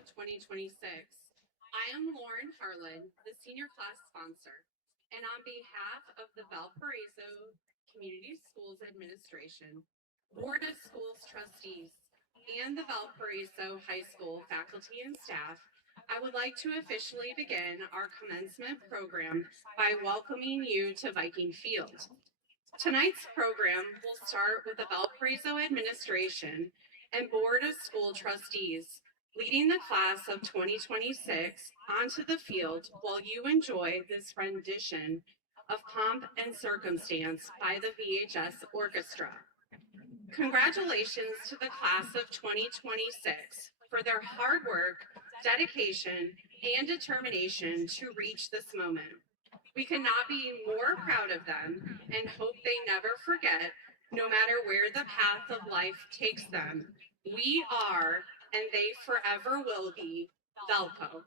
of 2026. I am Lauren Harlan, the senior class sponsor, and on behalf of the Valparaiso Community Schools Administration, Board of Schools Trustees, and the Valparaiso High School faculty and staff, I would like to officially begin our commencement program by welcoming you to Viking Field. Tonight's program will start with the Valparaiso administration and Board of School Trustees leading the class of 2026 onto the field while you enjoy this rendition of Pomp and Circumstance by the VHS Orchestra. Congratulations to the class of 2026 for their hard work, dedication, and determination to reach this moment. We cannot be more proud of them and hope they never forget, no matter where the path of life takes them, we are, and they forever will be, Valpo.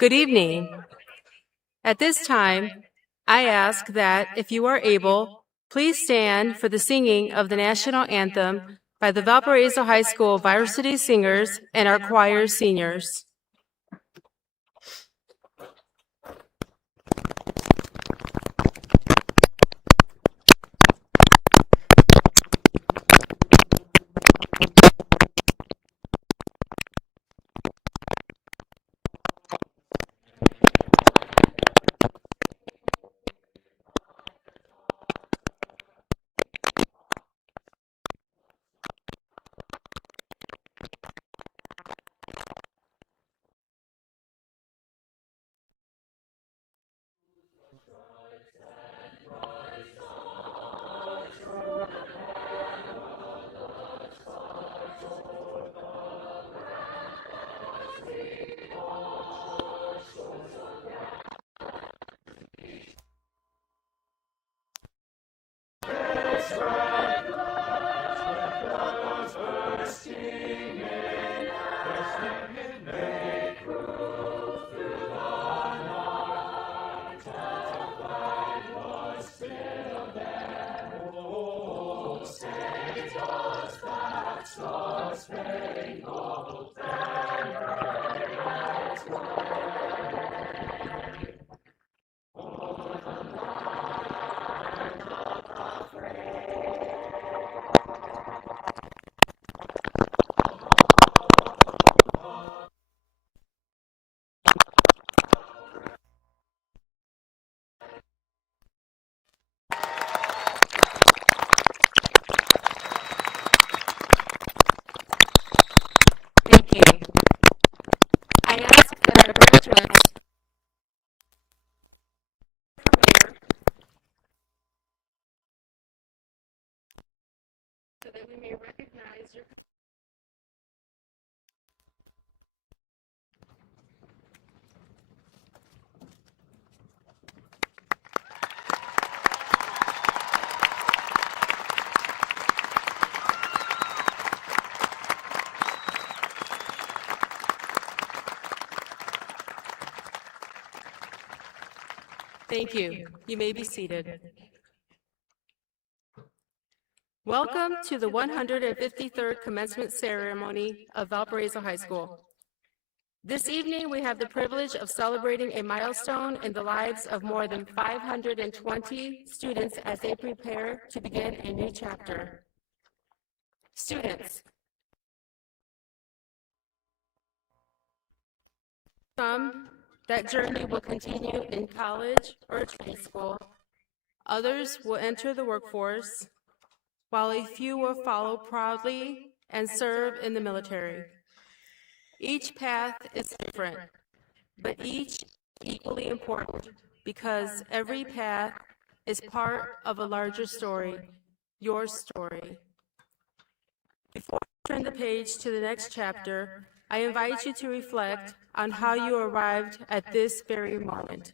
Good evening. At this time, I ask that, if you are able, please stand for the singing of the national anthem by the Valparaiso High School Varsity Singers and our choir seniors. Thank you. I ask that our graduates so that we may recognize your. Thank you. You may be seated. Welcome to the 153rd commencement ceremony of Valparaiso High School. This evening, we have the privilege of celebrating a milestone in the lives of more than 520 students as they prepare to begin a new chapter. Students, some, that journey will continue in college or trade school. Others will enter the workforce, while a few will follow proudly and serve in the military. Each path is different, but each equally important because every path is part of a larger story, your story. Before I turn the page to the next chapter, I invite you to reflect on how you arrived at this very moment.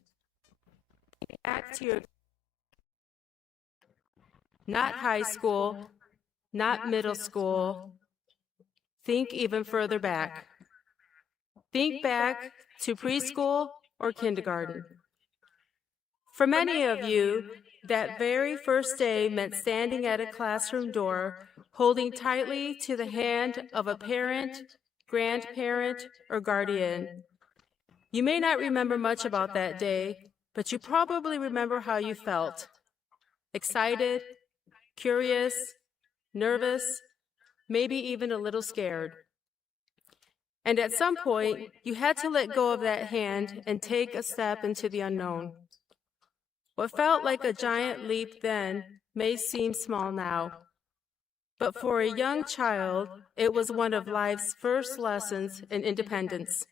Back to your not high school, not middle school. Think even further back. Think back to preschool or kindergarten. For many of you, that very first day meant standing at a classroom door, holding tightly to the hand of a parent, grandparent, or guardian. You may not remember much about that day, but you probably remember how you felt. Excited, curious, nervous, maybe even a little scared. And at some point, you had to let go of that hand and take a step into the unknown. What felt like a giant leap then may seem small now. But for a young child, it was one of life's first lessons in independence.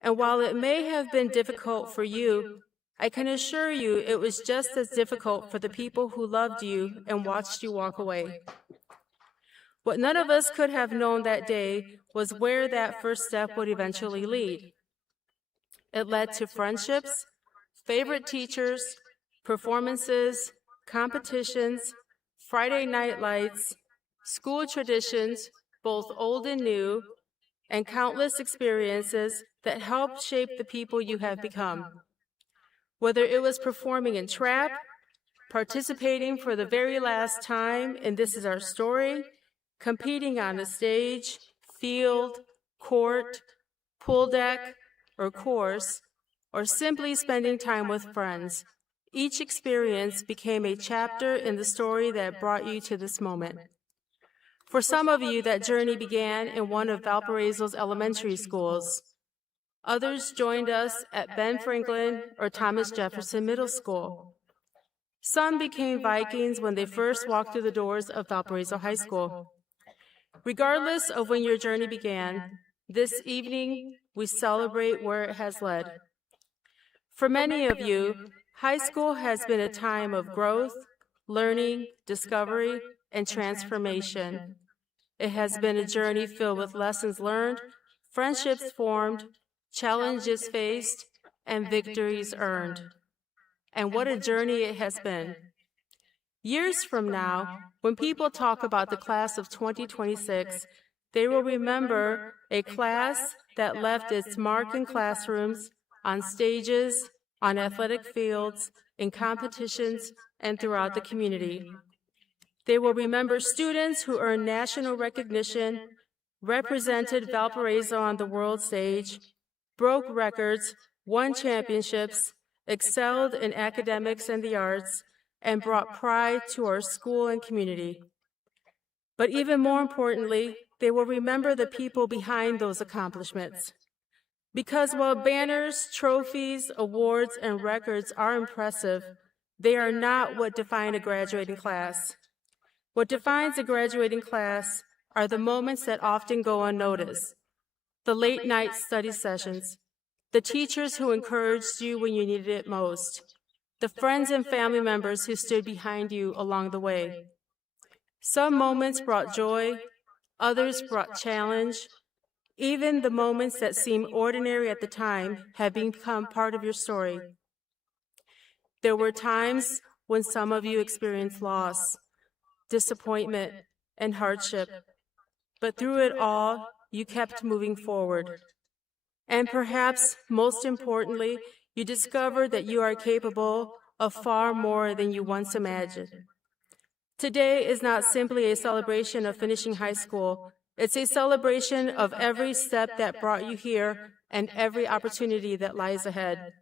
And while it may have been difficult for you, I can assure you it was just as difficult for the people who loved you and watched you walk away. What none of us could have known that day was where that first step would eventually lead. It led to friendships, favorite teachers, performances, competitions, Friday night lights, school traditions, both old and new, and countless experiences that helped shape the people you have become. Whether it was performing in trap, participating for the very last time in This Is Our Story, competing on a stage, field, court, pool deck, or course, or simply spending time with friends, each experience became a chapter in the story that brought you to this moment. For some of you, that journey began in one of Valparaiso's elementary schools. Others joined us at Ben Franklin or Thomas Jefferson Middle School. Some became Vikings when they first walked through the doors of Valparaiso High School. Regardless of when your journey began, this evening we celebrate where it has led. For many of you, high school has been a time of growth, learning, discovery, and transformation. It has been a journey filled with lessons learned, friendships formed, challenges faced, and victories earned. And what a journey it has been. Years from now, when people talk about the class of 2026, they will remember a class that left its mark in classrooms, on stages, on athletic fields, in competitions, and throughout the community. They will remember students who earned national recognition, represented Valparaiso on the world stage, broke records, won championships, excelled in academics and the arts, and brought pride to our school and community. But even more importantly, they will remember the people behind those accomplishments. Because while banners, trophies, awards, and records are impressive, they are not what define a graduating class. What defines a graduating class are the moments that often go unnoticed. The late night study sessions, the teachers who encouraged you when you needed it most, the friends and family members who stood behind you along the way. Some moments brought joy, others brought challenge. Even the moments that seemed ordinary at the time have become part of your story. There were times when some of you experienced loss, disappointment, and hardship, but through it all, you kept moving forward. And perhaps most importantly, you discovered that you are capable of far more than you once imagined. Today is not simply a celebration of finishing high school. It's a celebration of every step that brought you here and every opportunity that lies ahead.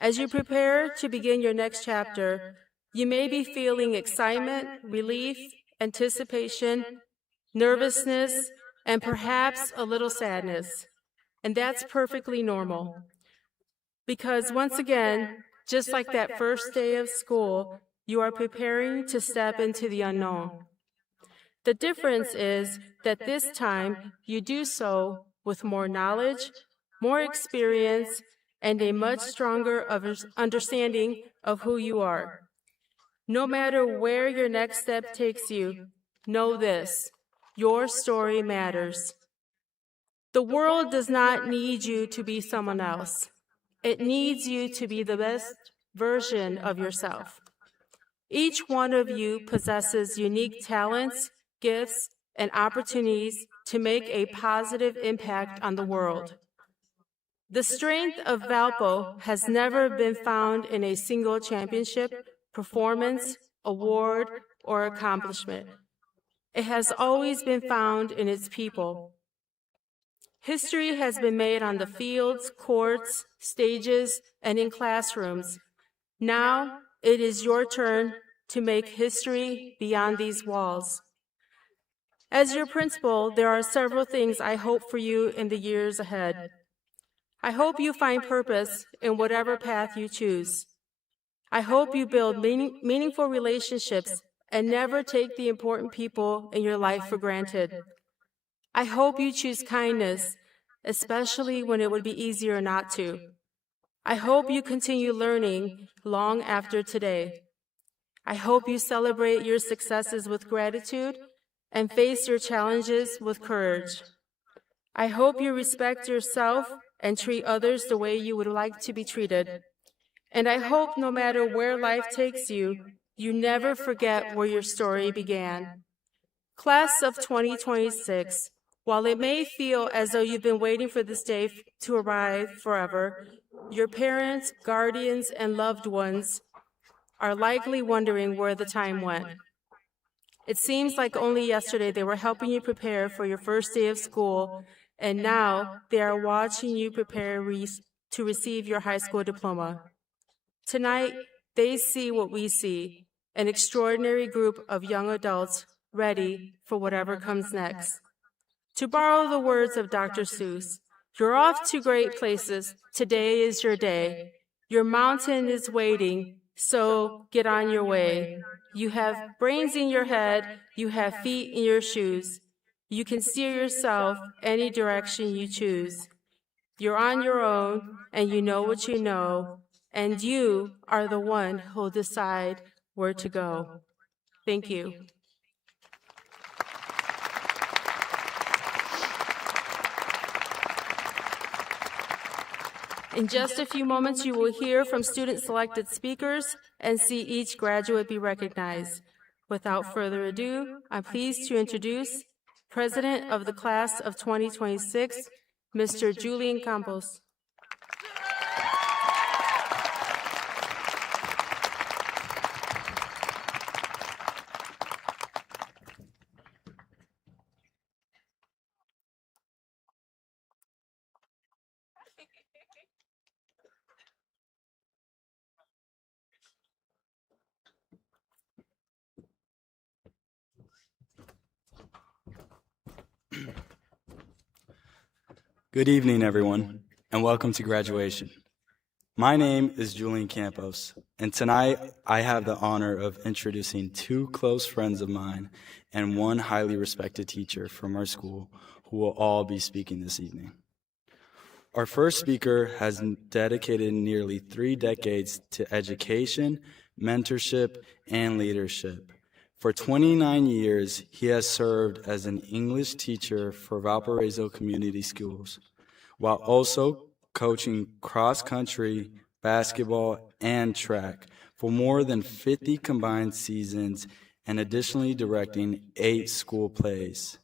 As you prepare to begin your next chapter, you may be feeling excitement, relief, anticipation, nervousness, and perhaps a little sadness. And that's perfectly normal. Because once again, just like that first day of school, you are preparing to step into the unknown. The difference is that this time you do so with more knowledge, more experience, and a much stronger understanding of who you are. No matter where your next step takes you, know this: your story matters. The world does not need you to be someone else. It needs you to be the best version of yourself. Each one of you possesses unique talents, gifts, and opportunities to make a positive impact on the world. The strength of Valpo has never been found in a single championship, performance, award, or accomplishment. It has always been found in its people. History has been made on the fields, courts, stages, and in classrooms. Now it is your turn to make history beyond these walls. As your principal, there are several things I hope for you in the years ahead. I hope you find purpose in whatever path you choose. I hope you build meaningful relationships and never take the important people in your life for granted. I hope you choose kindness, especially when it would be easier not to. I hope you continue learning long after today. I hope you celebrate your successes with gratitude and face your challenges with courage. I hope you respect yourself and treat others the way you would like to be treated. And I hope no matter where life takes you, you never forget where your story began. Class of 2026, While it may feel as though you've been waiting for this day to arrive forever, your parents, guardians, and loved ones are likely wondering where the time went. It seems like only yesterday they were helping you prepare for your first day of school, and now they are watching you prepare to receive your high school diploma. Tonight, they see what we see, an extraordinary group of young adults ready for whatever comes next. To borrow the words of Dr. Seuss, you're off to great places. Today is your day. Your mountain is waiting, so get on your way. You have brains in your head. You have feet in your shoes. You can steer yourself any direction you choose. You're on your own, and you know what you know, and you are the one who'll decide where to go. Thank you. In just a few moments, you will hear from student-selected speakers and see each graduate be recognized. Without further ado, I'm pleased to introduce President of the Class of 2026, Mr. Julian Campos. Good evening, everyone, and welcome to graduation. My name is Julian Campos, and tonight I have the honor of introducing two close friends of mine and one highly respected teacher from our school who will all be speaking this evening. Our first speaker has dedicated nearly 3 decades to education, mentorship, and leadership. For 29 years, he has served as an English teacher for Valparaiso Community Schools, while also coaching cross-country, basketball, and track for more than 50 combined seasons and additionally directing 8 school plays.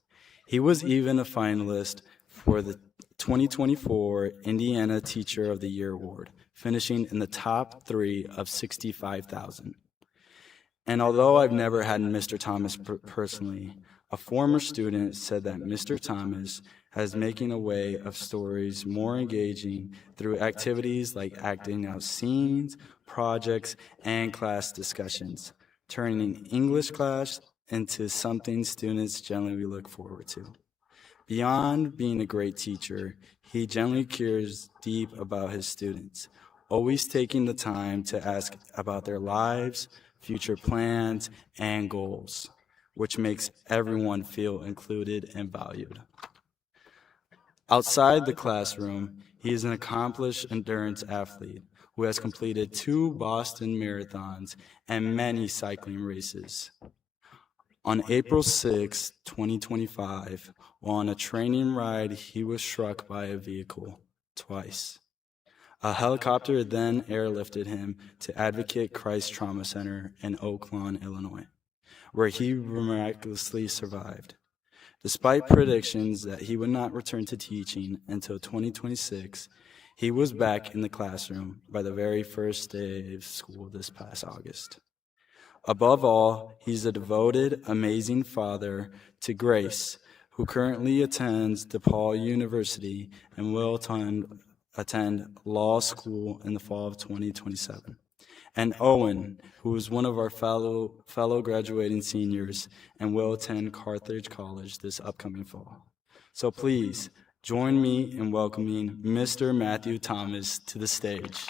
He was even a finalist for the 2024 Indiana Teacher of the Year Award, finishing in the top 3 of 65,000. And although I've never had Mr. Thomas personally, a former student said that Mr. Thomas has making a way of stories more engaging through activities like acting out scenes, projects, and class discussions, turning English class into something students generally look forward to. Beyond being a great teacher, he generally cares deep about his students, always taking the time to ask about their lives, future plans, and goals, which makes everyone feel included and valued. Outside the classroom, he is an accomplished endurance athlete who has completed 2 Boston marathons and many cycling races. On April 6, 2025, while on a training ride, he was struck by a vehicle twice. A helicopter then airlifted him to Advocate Christ Trauma Center in Oak Lawn, Illinois, where he miraculously survived. Despite predictions that he would not return to teaching until 2026, he was back in the classroom by the very first day of school this past August. Above all, he's a devoted, amazing father to Grace, who currently attends DePaul University and will attend law school in the fall of 2027. And Owen, who is one of our fellow graduating seniors and will attend Carthage College this upcoming fall. So please, join me in welcoming Mr. Matthew Thomas to the stage.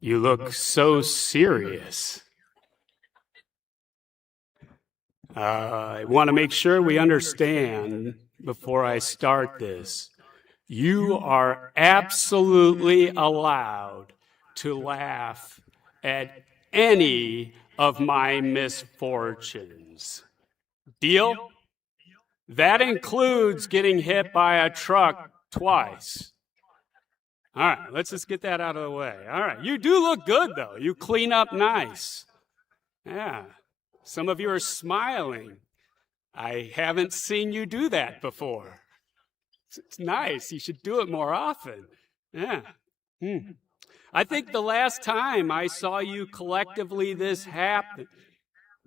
You look so serious. I want to make sure we understand before I start this. You are absolutely allowed to laugh at any of my misfortunes. Deal? That includes getting hit by a truck twice. All right, let's just get that out of the way. All right, you do look good, though. You clean up nice. Yeah, some of you are smiling. I haven't seen you do that before. It's nice. You should do it more often. Yeah. I think the last time I saw you collectively this happen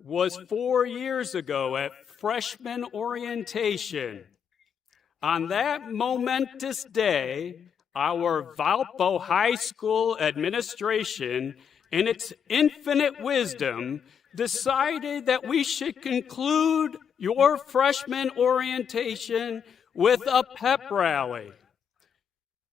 was 4 years ago at freshman orientation. On that momentous day, our Valpo High School administration, in its infinite wisdom, decided that we should conclude your freshman orientation with a pep rally.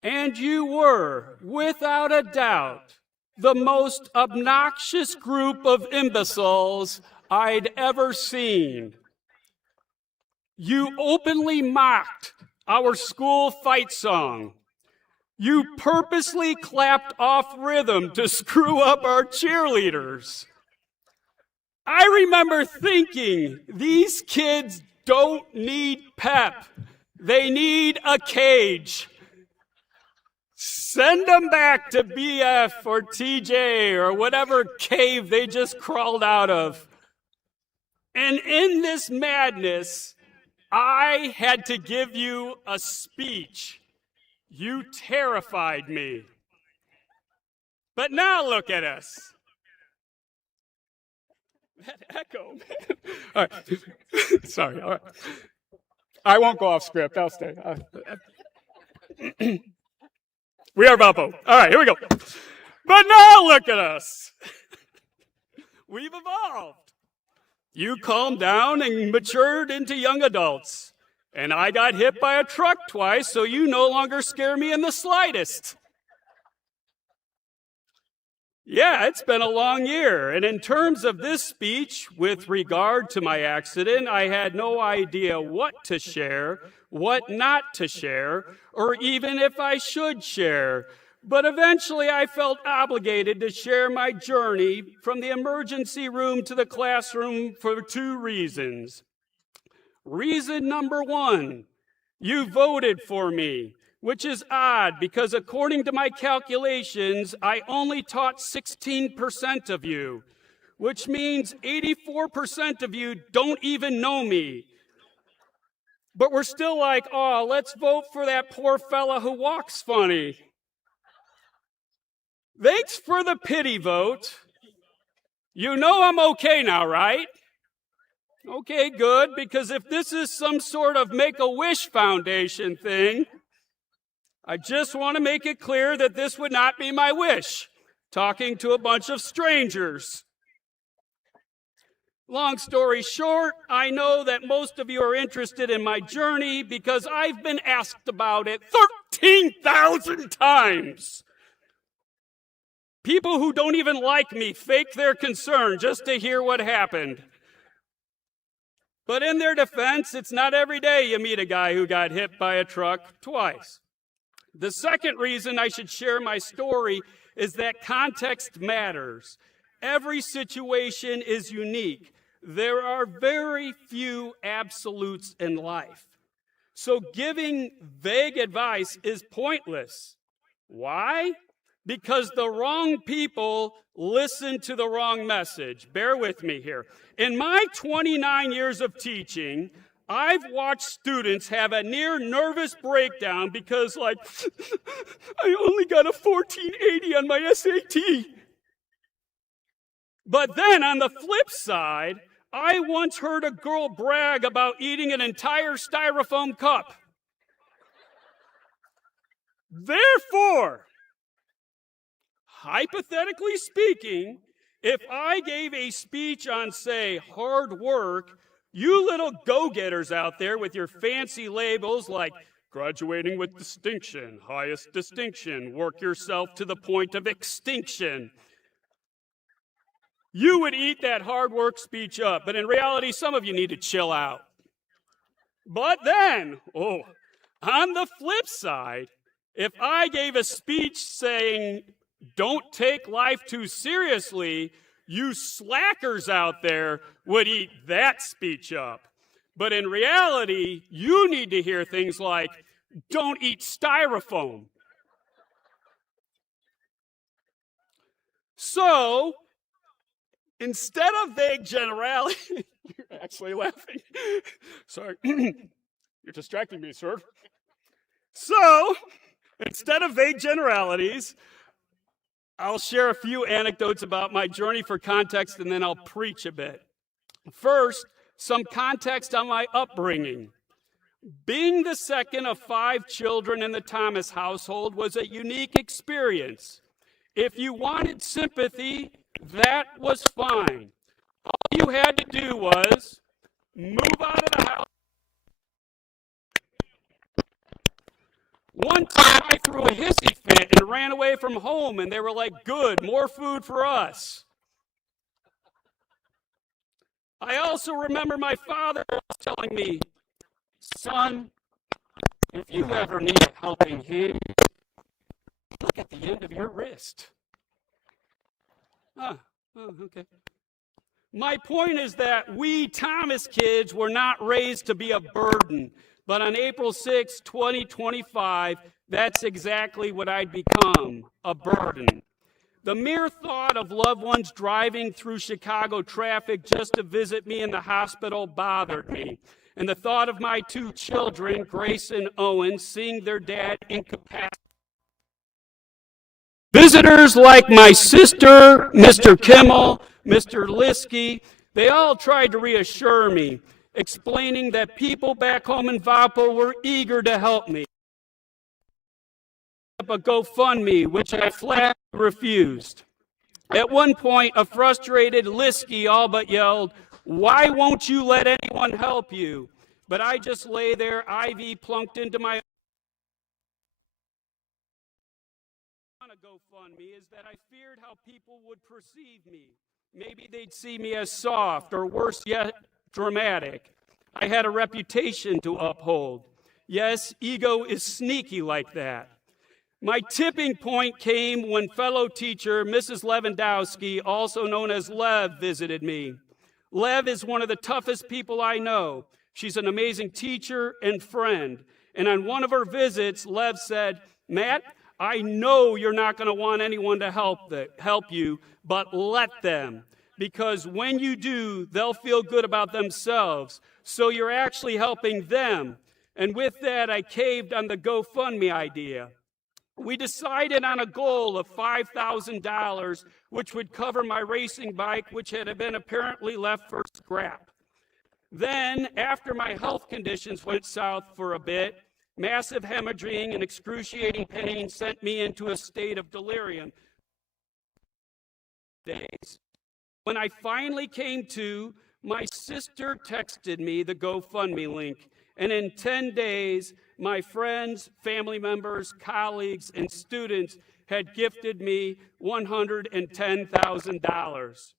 And you were, without a doubt, the most obnoxious group of imbeciles I'd ever seen. You openly mocked our school fight song. You purposely clapped off rhythm to screw up our cheerleaders. I remember thinking, these kids don't need pep. They need a cage. Send them back to BF or TJ or whatever cave they just crawled out of. And in this madness, I had to give you a speech. You terrified me. But now look at us. That echo, man. All right. Sorry, all right. I won't go off script. I'll stay. We are Valpo. All right, here we go. But now look at us. We've evolved. You calmed down and matured into young adults. And I got hit by a truck twice, so you no longer scare me in the slightest. Yeah, it's been a long year. And in terms of this speech, with regard to my accident, I had no idea what to share, what not to share, or even if I should share. But eventually I felt obligated to share my journey from the emergency room to the classroom for 2 reasons. Reason number 1, you voted for me, which is odd because according to my calculations, I only taught 16% of you, which means 84% of you don't even know me. But we're still like, oh, let's vote for that poor fella who walks funny. Thanks for the pity vote. You know I'm okay now, right? Okay, good, because if this is some sort of Make-A-Wish Foundation thing, I just want to make it clear that this would not be my wish, talking to a bunch of strangers. Long story short, I know that most of you are interested in my journey because I've been asked about it 13,000 times. People who don't even like me fake their concern just to hear what happened. But in their defense, it's not every day you meet a guy who got hit by a truck twice. The second reason I should share my story is that context matters. Every situation is unique. There are very few absolutes in life. So giving vague advice is pointless. Why? Because the wrong people listen to the wrong message. Bear with me here. In my 29 years of teaching, I've watched students have a near nervous breakdown because, like, I only got a 1480 on my SAT. But then on the flip side, I once heard a girl brag about eating an entire styrofoam cup. Therefore, hypothetically speaking, if I gave a speech on, say, hard work, you little go-getters out there with your fancy labels like graduating with distinction, highest distinction, work yourself to the point of extinction, you would eat that hard work speech up. But in reality, some of you need to chill out. But then, On the flip side, if I gave a speech saying, "Don't take life too seriously," you slackers out there would eat that speech up. But in reality, you need to hear things like, "Don't eat styrofoam." So, instead of vague generality, you're actually laughing. Sorry, you're distracting me, sir. So, instead of vague generalities, I'll share a few anecdotes about my journey for context, and then I'll preach a bit. First, some context on my upbringing. Being the second of 5 children in the Thomas household was a unique experience. If you wanted sympathy, that was fine. All you had to do was move out of the house. One time I threw a hissy fit and ran away from home, and they were like, "Good, more food for us." I also remember my father telling me, "Son, if you ever need a helping hand, look at the end of your wrist." Okay. My point is that we Thomas kids were not raised to be a burden, but on April 6, 2025, that's exactly what I'd become, a burden. The mere thought of loved ones driving through Chicago traffic just to visit me in the hospital bothered me. And the thought of my 2 children, Grace and Owen, seeing their dad incapacitated. Visitors like my sister, Mr. Kimmel, Mr. Liskey, they all tried to reassure me, explaining that people back home in Valpo were eager to help me. A GoFundMe, which I flat refused. At one point, a frustrated Liskey all but yelled, "Why won't you let anyone help you?" But I just lay there, IV plunked into my on a GoFundMe is that I feared how people would perceive me. Maybe they'd see me as soft, or worse yet, dramatic. I had a reputation to uphold. Yes, ego is sneaky like that. My tipping point came when fellow teacher Mrs. Lewandowski, also known as Lev, visited me. Lev is one of the toughest people I know. She's an amazing teacher and friend. And on one of her visits, Lev said, "Matt, I know you're not going to want anyone to help you, but let them. Because when you do, they'll feel good about themselves. So you're actually helping them." And with that, I caved on the GoFundMe idea. We decided on a goal of $5,000, which would cover my racing bike, which had been apparently left for scrap. Then, after my health conditions went south for a bit, massive hemorrhaging and excruciating pain sent me into a state of delirium. When I finally came to, my sister texted me the GoFundMe link, and in 10 days, my friends, family members, colleagues, and students had gifted me $110,000.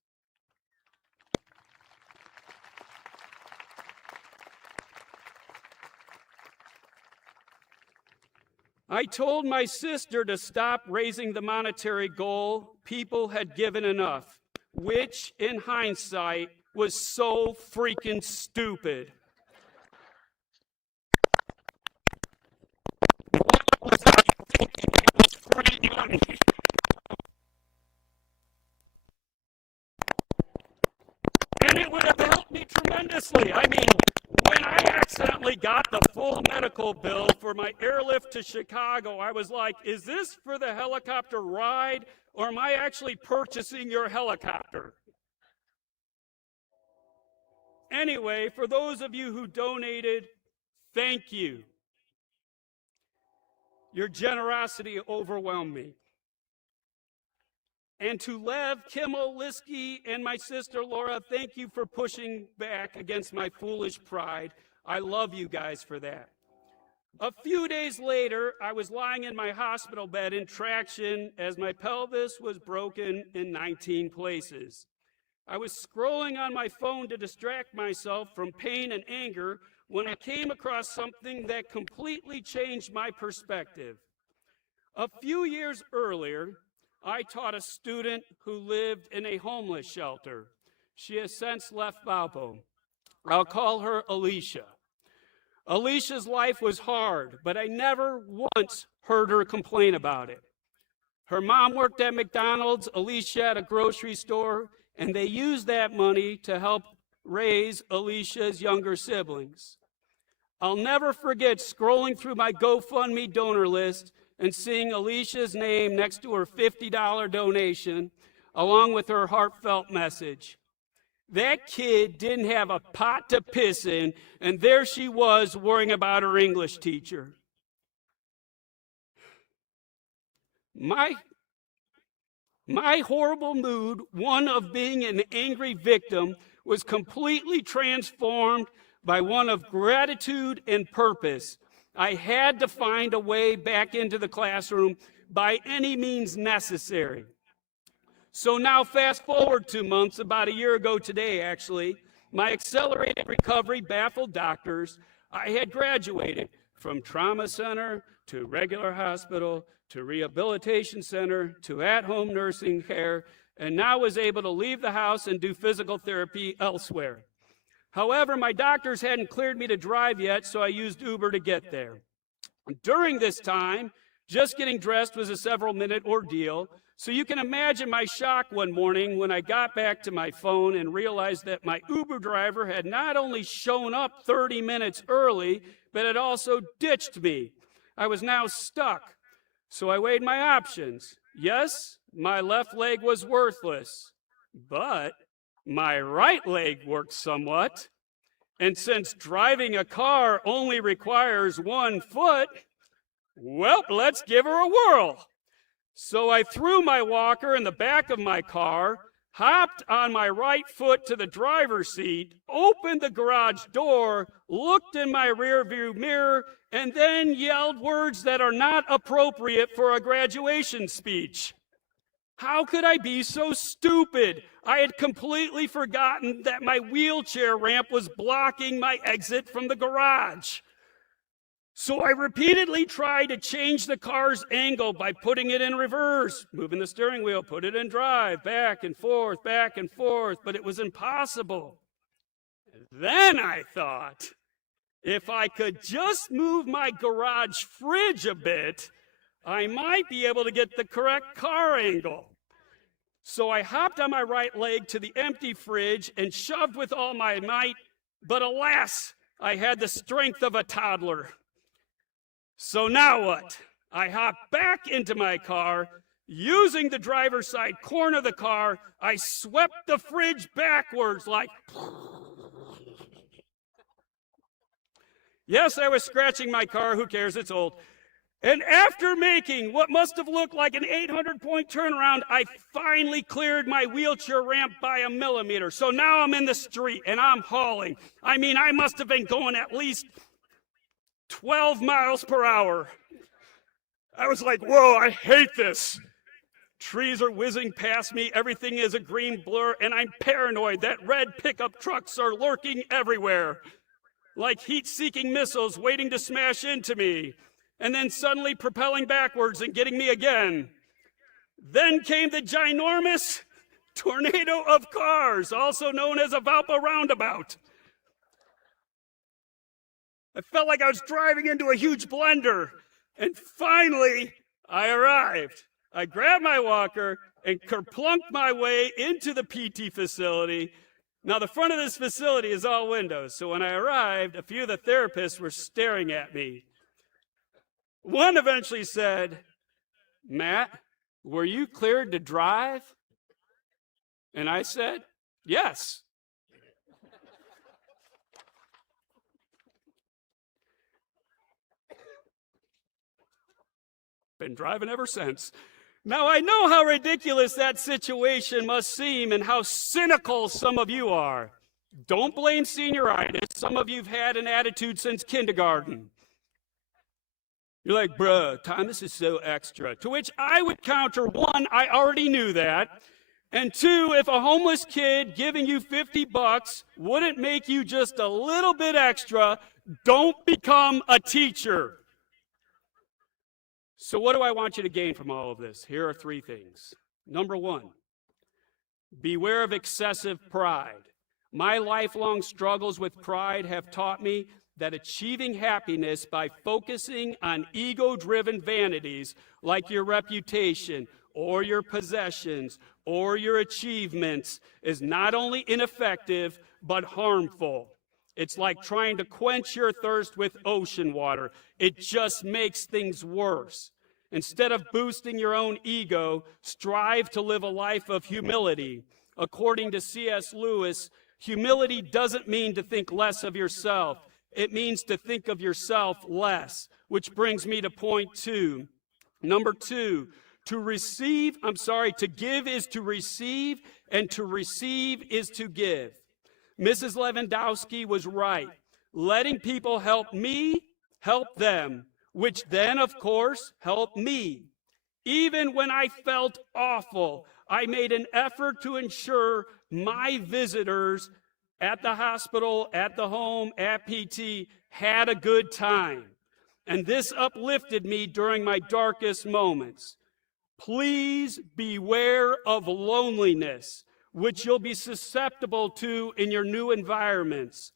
I told my sister to stop raising the monetary goal. People had given enough, which, in hindsight, was so freaking stupid. What was I thinking? It was free money. And it would have helped me tremendously. I mean, when I accidentally got the full medical bill for my airlift to Chicago, I was like, is this for the helicopter ride, or am I actually purchasing your helicopter? Anyway, for those of you who donated, thank you. Your generosity overwhelmed me. And to Lev, Kimmel, Liskey, and my sister Laura, thank you for pushing back against my foolish pride. I love you guys for that. A few days later, I was lying in my hospital bed in traction as my pelvis was broken in 19 places. I was scrolling on my phone to distract myself from pain and anger when I came across something that completely changed my perspective. A few years earlier, I taught a student who lived in a homeless shelter. She has since left Valpo. I'll call her Alicia. Alicia's life was hard, but I never once heard her complain about it. Her mom worked at McDonald's, Alicia at a grocery store, and they used that money to help raise Alicia's younger siblings. I'll never forget scrolling through my GoFundMe donor list and seeing Alicia's name next to her $50 donation, along with her heartfelt message. That kid didn't have a pot to piss in, and there she was worrying about her English teacher. My horrible mood, one of being an angry victim, was completely transformed by one of gratitude and purpose. I had to find a way back into the classroom by any means necessary. So now fast forward 2 months, about a year ago today actually, my accelerated recovery baffled doctors. I had graduated from trauma center to regular hospital to rehabilitation center to at-home nursing care, and now was able to leave the house and do physical therapy elsewhere. However, my doctors hadn't cleared me to drive yet, so I used Uber to get there. During this time, just getting dressed was a several-minute ordeal, so you can imagine my shock one morning when I got back to my phone and realized that my Uber driver had not only shown up 30 minutes early, but had also ditched me. I was now stuck, so I weighed my options. Yes, my left leg was worthless, but my right leg worked somewhat. And since driving a car only requires 1 foot, well, let's give her a whirl. So I threw my walker in the back of my car, hopped on my right foot to the driver's seat, opened the garage door, looked in my rearview mirror, and then yelled words that are not appropriate for a graduation speech. How could I be so stupid? I had completely forgotten that my wheelchair ramp was blocking my exit from the garage. So I repeatedly tried to change the car's angle by putting it in reverse, moving the steering wheel, put it in drive, back and forth, but it was impossible. Then I thought, if I could just move my garage fridge a bit, I might be able to get the correct car angle. So I hopped on my right leg to the empty fridge and shoved with all my might, but alas, I had the strength of a toddler. So now what? I hopped back into my car. Using the driver's side corner of the car, I swept the fridge backwards like... Yes, I was scratching my car. Who cares? It's old. And after making what must have looked like an 800-point turnaround, I finally cleared my wheelchair ramp by 1 millimeter. So now I'm in the street and I'm hauling. I mean, I must have been going at least 12 miles per hour. I was like, whoa, I hate this. Trees are whizzing past me, everything is a green blur, and I'm paranoid that red pickup trucks are lurking everywhere, like heat-seeking missiles waiting to smash into me, and then suddenly propelling backwards and getting me again. Then came the ginormous tornado of cars, also known as a Valpo roundabout. I felt like I was driving into a huge blender, and finally, I arrived. I grabbed my walker and kerplunked my way into the PT facility. Now, the front of this facility is all windows, so when I arrived, a few of the therapists were staring at me. One eventually said, "Matt, were you cleared to drive?" And I said, "Yes." Been driving ever since. Now, I know how ridiculous that situation must seem and how cynical some of you are. Don't blame senioritis. Some of you have had an attitude since kindergarten. You're like, bruh, Thomas is so extra. To which I would counter, one, I already knew that. And two, if a homeless kid giving you $50 wouldn't make you just a little bit extra, don't become a teacher. So what do I want you to gain from all of this? Here are three things. Number one, beware of excessive pride. My lifelong struggles with pride have taught me that achieving happiness by focusing on ego-driven vanities like your reputation or your possessions or your achievements is not only ineffective but harmful. It's like trying to quench your thirst with ocean water. It just makes things worse. Instead of boosting your own ego, strive to live a life of humility. According to C.S. Lewis, humility doesn't mean to think less of yourself. It means to think of yourself less, which brings me to point two. Number two, to give is to receive, and to receive is to give. Mrs. Lewandowski was right. Letting people help me, help them, which then, of course, helped me. Even when I felt awful, I made an effort to ensure my visitors at the hospital, at the home, at PT, had a good time. And this uplifted me during my darkest moments. Please beware of loneliness, which you'll be susceptible to in your new environments.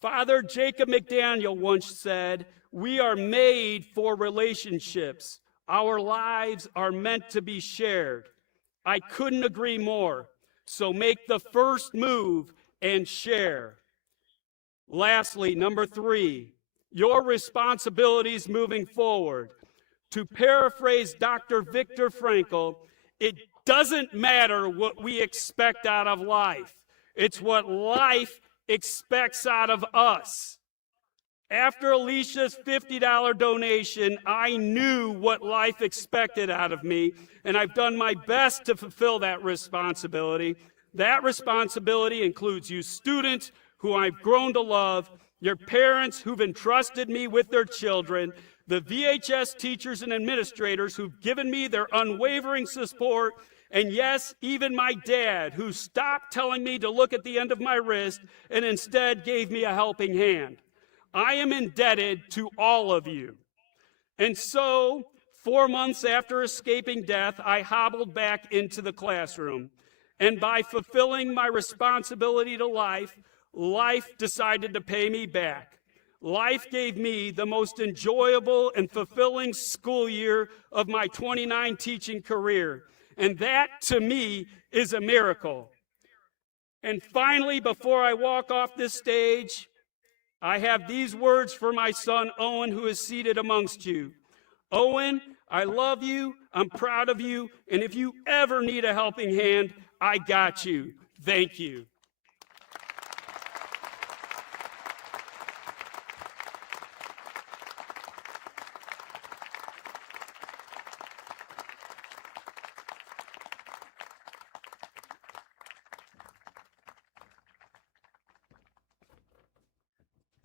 Father Jacob McDaniel once said, "We are made for relationships. Our lives are meant to be shared." I couldn't agree more. So make the first move and share. Lastly, number three, your responsibilities moving forward. To paraphrase Dr. Viktor Frankl, it doesn't matter what we expect out of life. It's what life expects out of us. After Alicia's $50 donation, I knew what life expected out of me, and I've done my best to fulfill that responsibility. That responsibility includes you students who I've grown to love, your parents who've entrusted me with their children, the VHS teachers and administrators who've given me their unwavering support, and yes, even my dad, who stopped telling me to look at the end of my wrist and instead gave me a helping hand. I am indebted to all of you. And so, 4 months after escaping death, I hobbled back into the classroom. And by fulfilling my responsibility to life, life decided to pay me back. Life gave me the most enjoyable and fulfilling school year of my 29 teaching career. And that, to me, is a miracle. And finally, before I walk off this stage, I have these words for my son, Owen, who is seated amongst you. Owen, I love you, I'm proud of you, and if you ever need a helping hand, I got you. Thank you.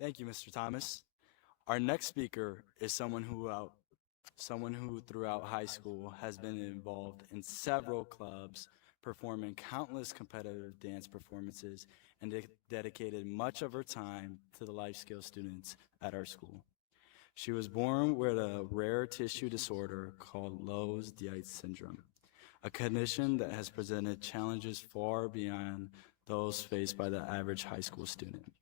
Thank you, Mr. Thomas. Our next speaker is someone who throughout high school has been involved in several clubs, performing countless competitive dance performances, and dedicated much of her time to the life skills students at our school. She was born with a rare tissue disorder called Lowe's-Dietz syndrome, a condition that has presented challenges far beyond those faced by the average high school student.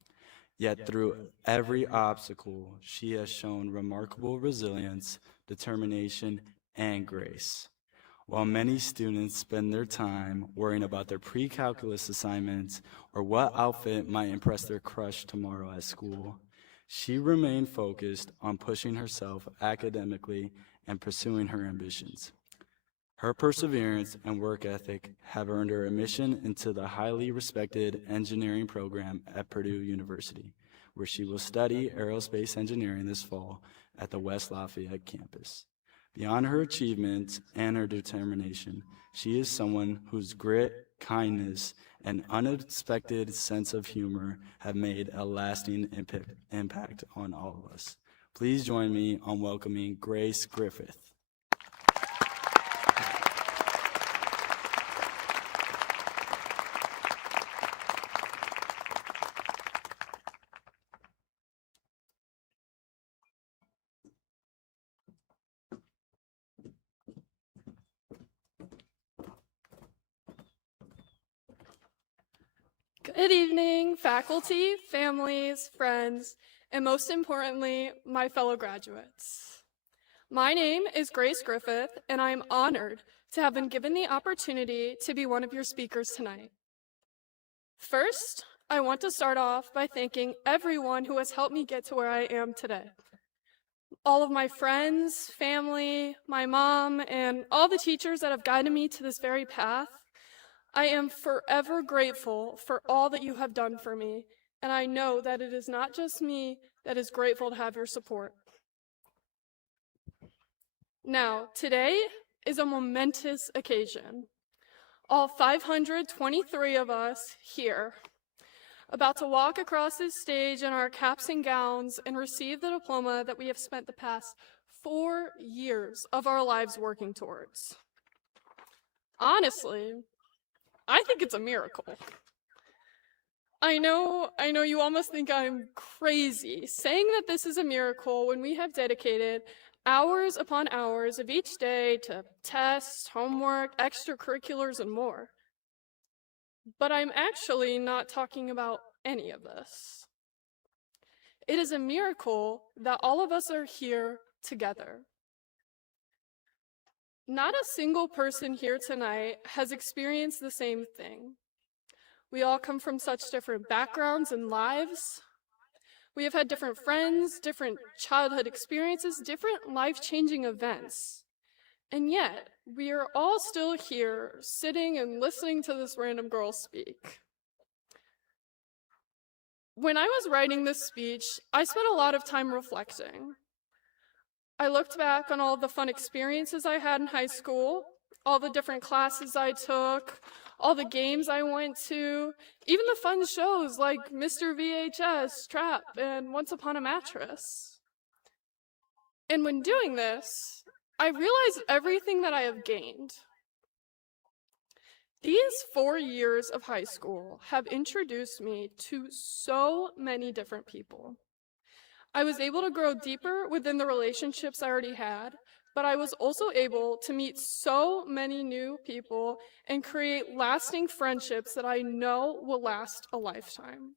Yet through every obstacle, she has shown remarkable resilience, determination, and grace. While many students spend their time worrying about their pre-calculus assignments or what outfit might impress their crush tomorrow at school, she remained focused on pushing herself academically and pursuing her ambitions. Her perseverance and work ethic have earned her admission into the highly respected engineering program at Purdue University, where she will study aerospace engineering this fall at the West Lafayette campus. Beyond her achievements and her determination, she is someone whose grit, kindness, and unexpected sense of humor have made a lasting impact on all of us. Please join me on welcoming Grace Griffith. Good evening, faculty, families, friends, and most importantly, my fellow graduates. My name is Grace Griffith, and I am honored to have been given the opportunity to be one of your speakers tonight. First, I want to start off by thanking everyone who has helped me get to where I am today. All of my friends, family, my mom, and all the teachers that have guided me to this very path. I am forever grateful for all that you have done for me, and I know that it is not just me that is grateful to have your support. Now, today is a momentous occasion. All 523 of us here, about to walk across this stage in our caps and gowns and receive the diploma that we have spent the past 4 years of our lives working towards. Honestly, I think it's a miracle. I know you almost think I'm crazy saying that this is a miracle when we have dedicated hours upon hours of each day to tests, homework, extracurriculars, and more. But I'm actually not talking about any of this. It is a miracle that all of us are here together. Not a single person here tonight has experienced the same thing. We all come from such different backgrounds and lives. We have had different friends, different childhood experiences, different life-changing events. And yet, we are all still here, sitting and listening to this random girl speak. When I was writing this speech, I spent a lot of time reflecting. I looked back on all the fun experiences I had in high school, all the different classes I took, all the games I went to, even the fun shows like Mr. VHS, Trap, and Once Upon a Mattress. And when doing this, I realized everything that I have gained. These 4 years of high school have introduced me to so many different people. I was able to grow deeper within the relationships I already had, but I was also able to meet so many new people and create lasting friendships that I know will last a lifetime.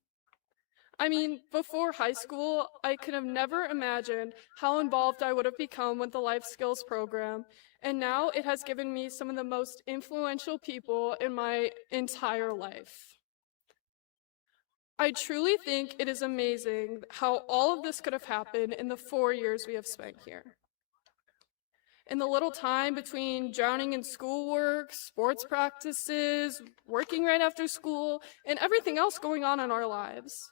I mean, before high school, I could have never imagined how involved I would have become with the life skills program, and now it has given me some of the most influential people in my entire life. I truly think it is amazing how all of this could have happened in the 4 years we have spent here. In the little time between drowning in schoolwork, sports practices, working right after school, and everything else going on in our lives,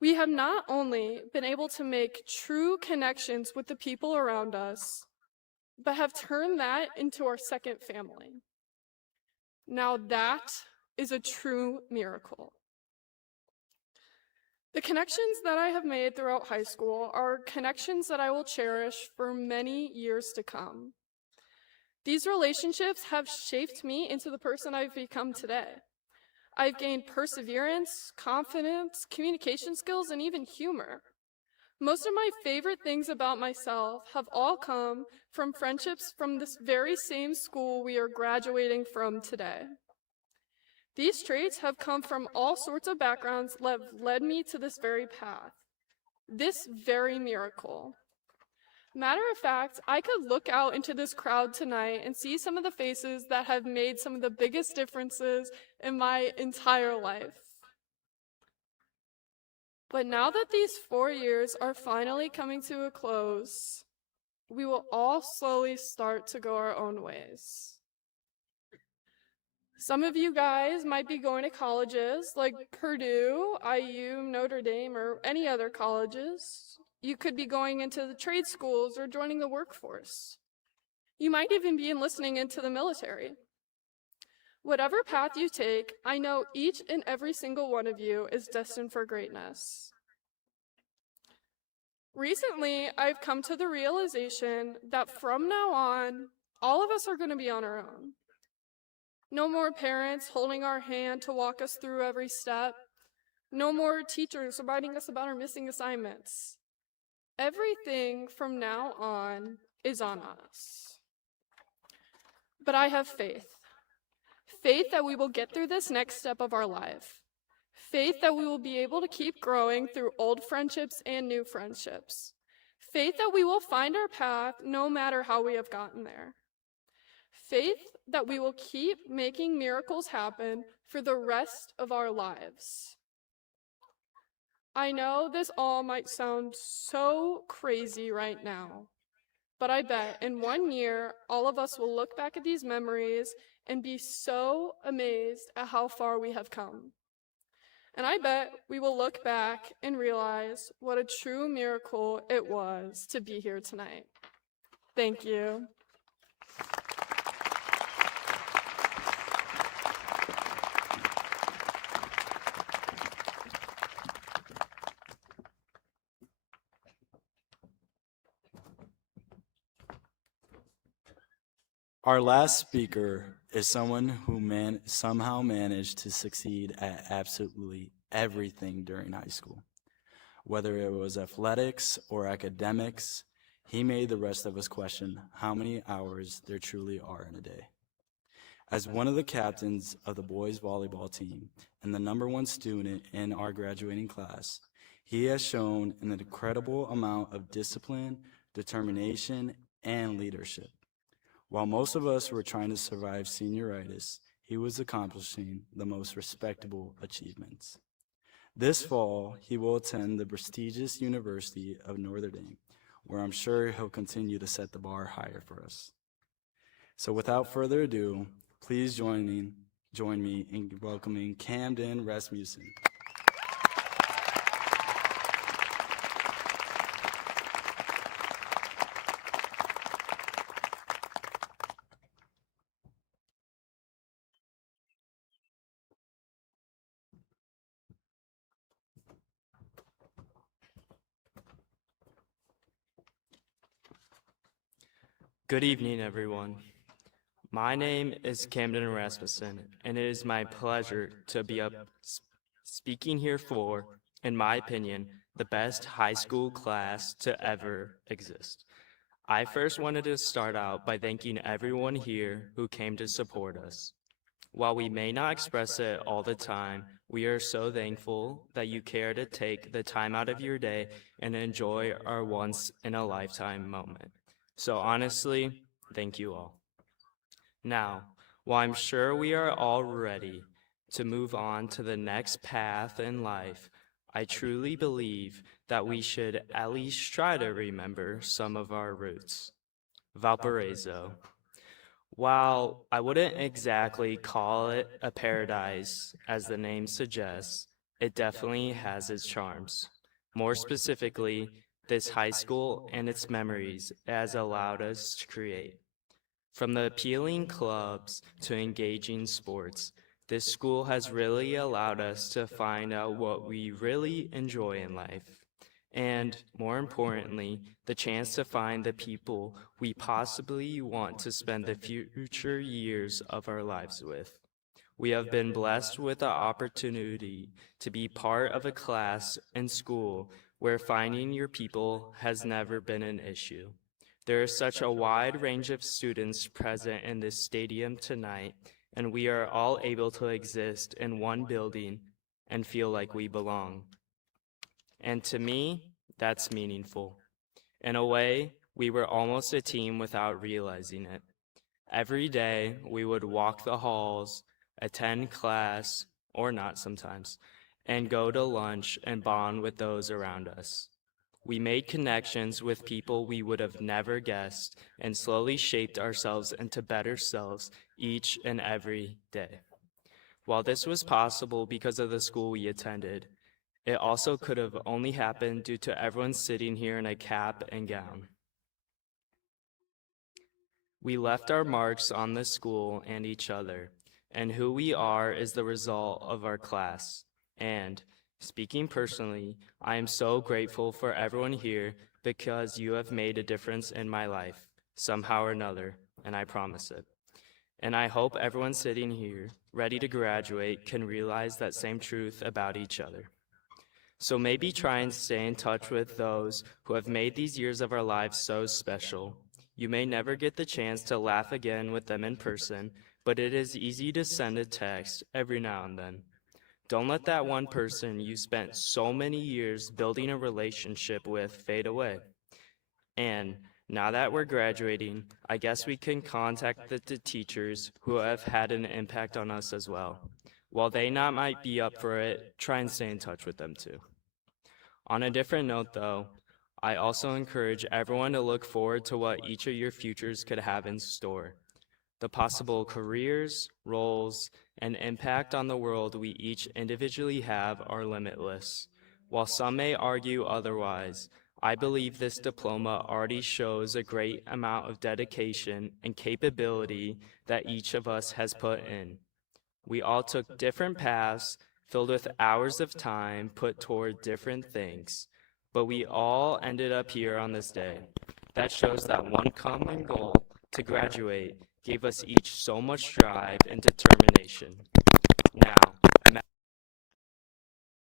we have not only been able to make true connections with the people around us, but have turned that into our second family. Now that is a true miracle. The connections that I have made throughout high school are connections that I will cherish for many years to come. These relationships have shaped me into the person I've become today. I've gained perseverance, confidence, communication skills, and even humor. Most of my favorite things about myself have all come from friendships from this very same school we are graduating from today. These traits have come from all sorts of backgrounds that have led me to this very path, this very miracle. Matter of fact, I could look out into this crowd tonight and see some of the faces that have made some of the biggest differences in my entire life. But now that these 4 years are finally coming to a close, we will all slowly start to go our own ways. Some of you guys might be going to colleges like Purdue, IU, Notre Dame, or any other colleges. You could be going into the trade schools or joining the workforce. You might even be enlisting into the military. Whatever path you take, I know each and every single one of you is destined for greatness. Recently, I've come to the realization that from now on, all of us are going to be on our own. No more parents holding our hand to walk us through every step. No more teachers reminding us about our missing assignments. Everything from now on is on us. But I have faith. Faith that we will get through this next step of our life. Faith that we will be able to keep growing through old friendships and new friendships. Faith that we will find our path no matter how we have gotten there. Faith that we will keep making miracles happen for the rest of our lives. I know this all might sound so crazy right now, but I bet in 1 year, all of us will look back at these memories and be so amazed at how far we have come. And I bet we will look back and realize what a true miracle it was to be here tonight. Thank you. Our last speaker is someone who somehow managed to succeed at absolutely everything during high school. Whether it was athletics or academics, he made the rest of us question how many hours there truly are in a day. As one of the captains of the boys volleyball team and the #1 student in our graduating class, he has shown an incredible amount of discipline, determination, and leadership. While most of us were trying to survive senioritis, he was accomplishing the most respectable achievements. This fall, he will attend the prestigious University of Notre Dame, where I'm sure he'll continue to set the bar higher for us. So without further ado, please join me in welcoming Camden Rasmussen. Good evening, everyone. My name is Camden Rasmussen, and it is my pleasure to be up speaking here for, in my opinion, the best high school class to ever exist. I first wanted to start out by thanking everyone here who came to support us. While we may not express it all the time, we are so thankful that you care to take the time out of your day and enjoy our once-in-a-lifetime moment. So honestly, thank you all. Now, while I'm sure we are all ready to move on to the next path in life, I truly believe that we should at least try to remember some of our roots. Valparaiso. While I wouldn't exactly call it a paradise, as the name suggests, it definitely has its charms. More specifically, this high school and its memories it has allowed us to create. From the appealing clubs to engaging sports, this school has really allowed us to find out what we really enjoy in life. And, more importantly, the chance to find the people we possibly want to spend the future years of our lives with. We have been blessed with the opportunity to be part of a class and school where finding your people has never been an issue. There is such a wide range of students present in this stadium tonight, and we are all able to exist in one building and feel like we belong. And to me, that's meaningful. In a way, we were almost a team without realizing it. Every day, we would walk the halls, attend class, or not sometimes, and go to lunch and bond with those around us. We made connections with people we would have never guessed and slowly shaped ourselves into better selves each and every day. While this was possible because of the school we attended, it also could have only happened due to everyone sitting here in a cap and gown. We left our marks on the school and each other, and who we are is the result of our class. And, speaking personally, I am so grateful for everyone here because you have made a difference in my life, somehow or another, and I promise it. And I hope everyone sitting here, ready to graduate, can realize that same truth about each other. So maybe try and stay in touch with those who have made these years of our lives so special. You may never get the chance to laugh again with them in person, but it is easy to send a text every now and then. Don't let that one person you spent so many years building a relationship with fade away. And now that we're graduating, I guess we can contact the teachers who have had an impact on us as well. While they not might be up for it, try and stay in touch with them too. On a different note though, I also encourage everyone to look forward to what each of your futures could have in store. The possible careers, roles, and impact on the world we each individually have are limitless. While some may argue otherwise, I believe this diploma already shows a great amount of dedication and capability that each of us has put in. We all took different paths filled with hours of time put toward different things, but we all ended up here on this day. That shows that one common goal, to graduate, gave us each so much drive and determination. Now, imagine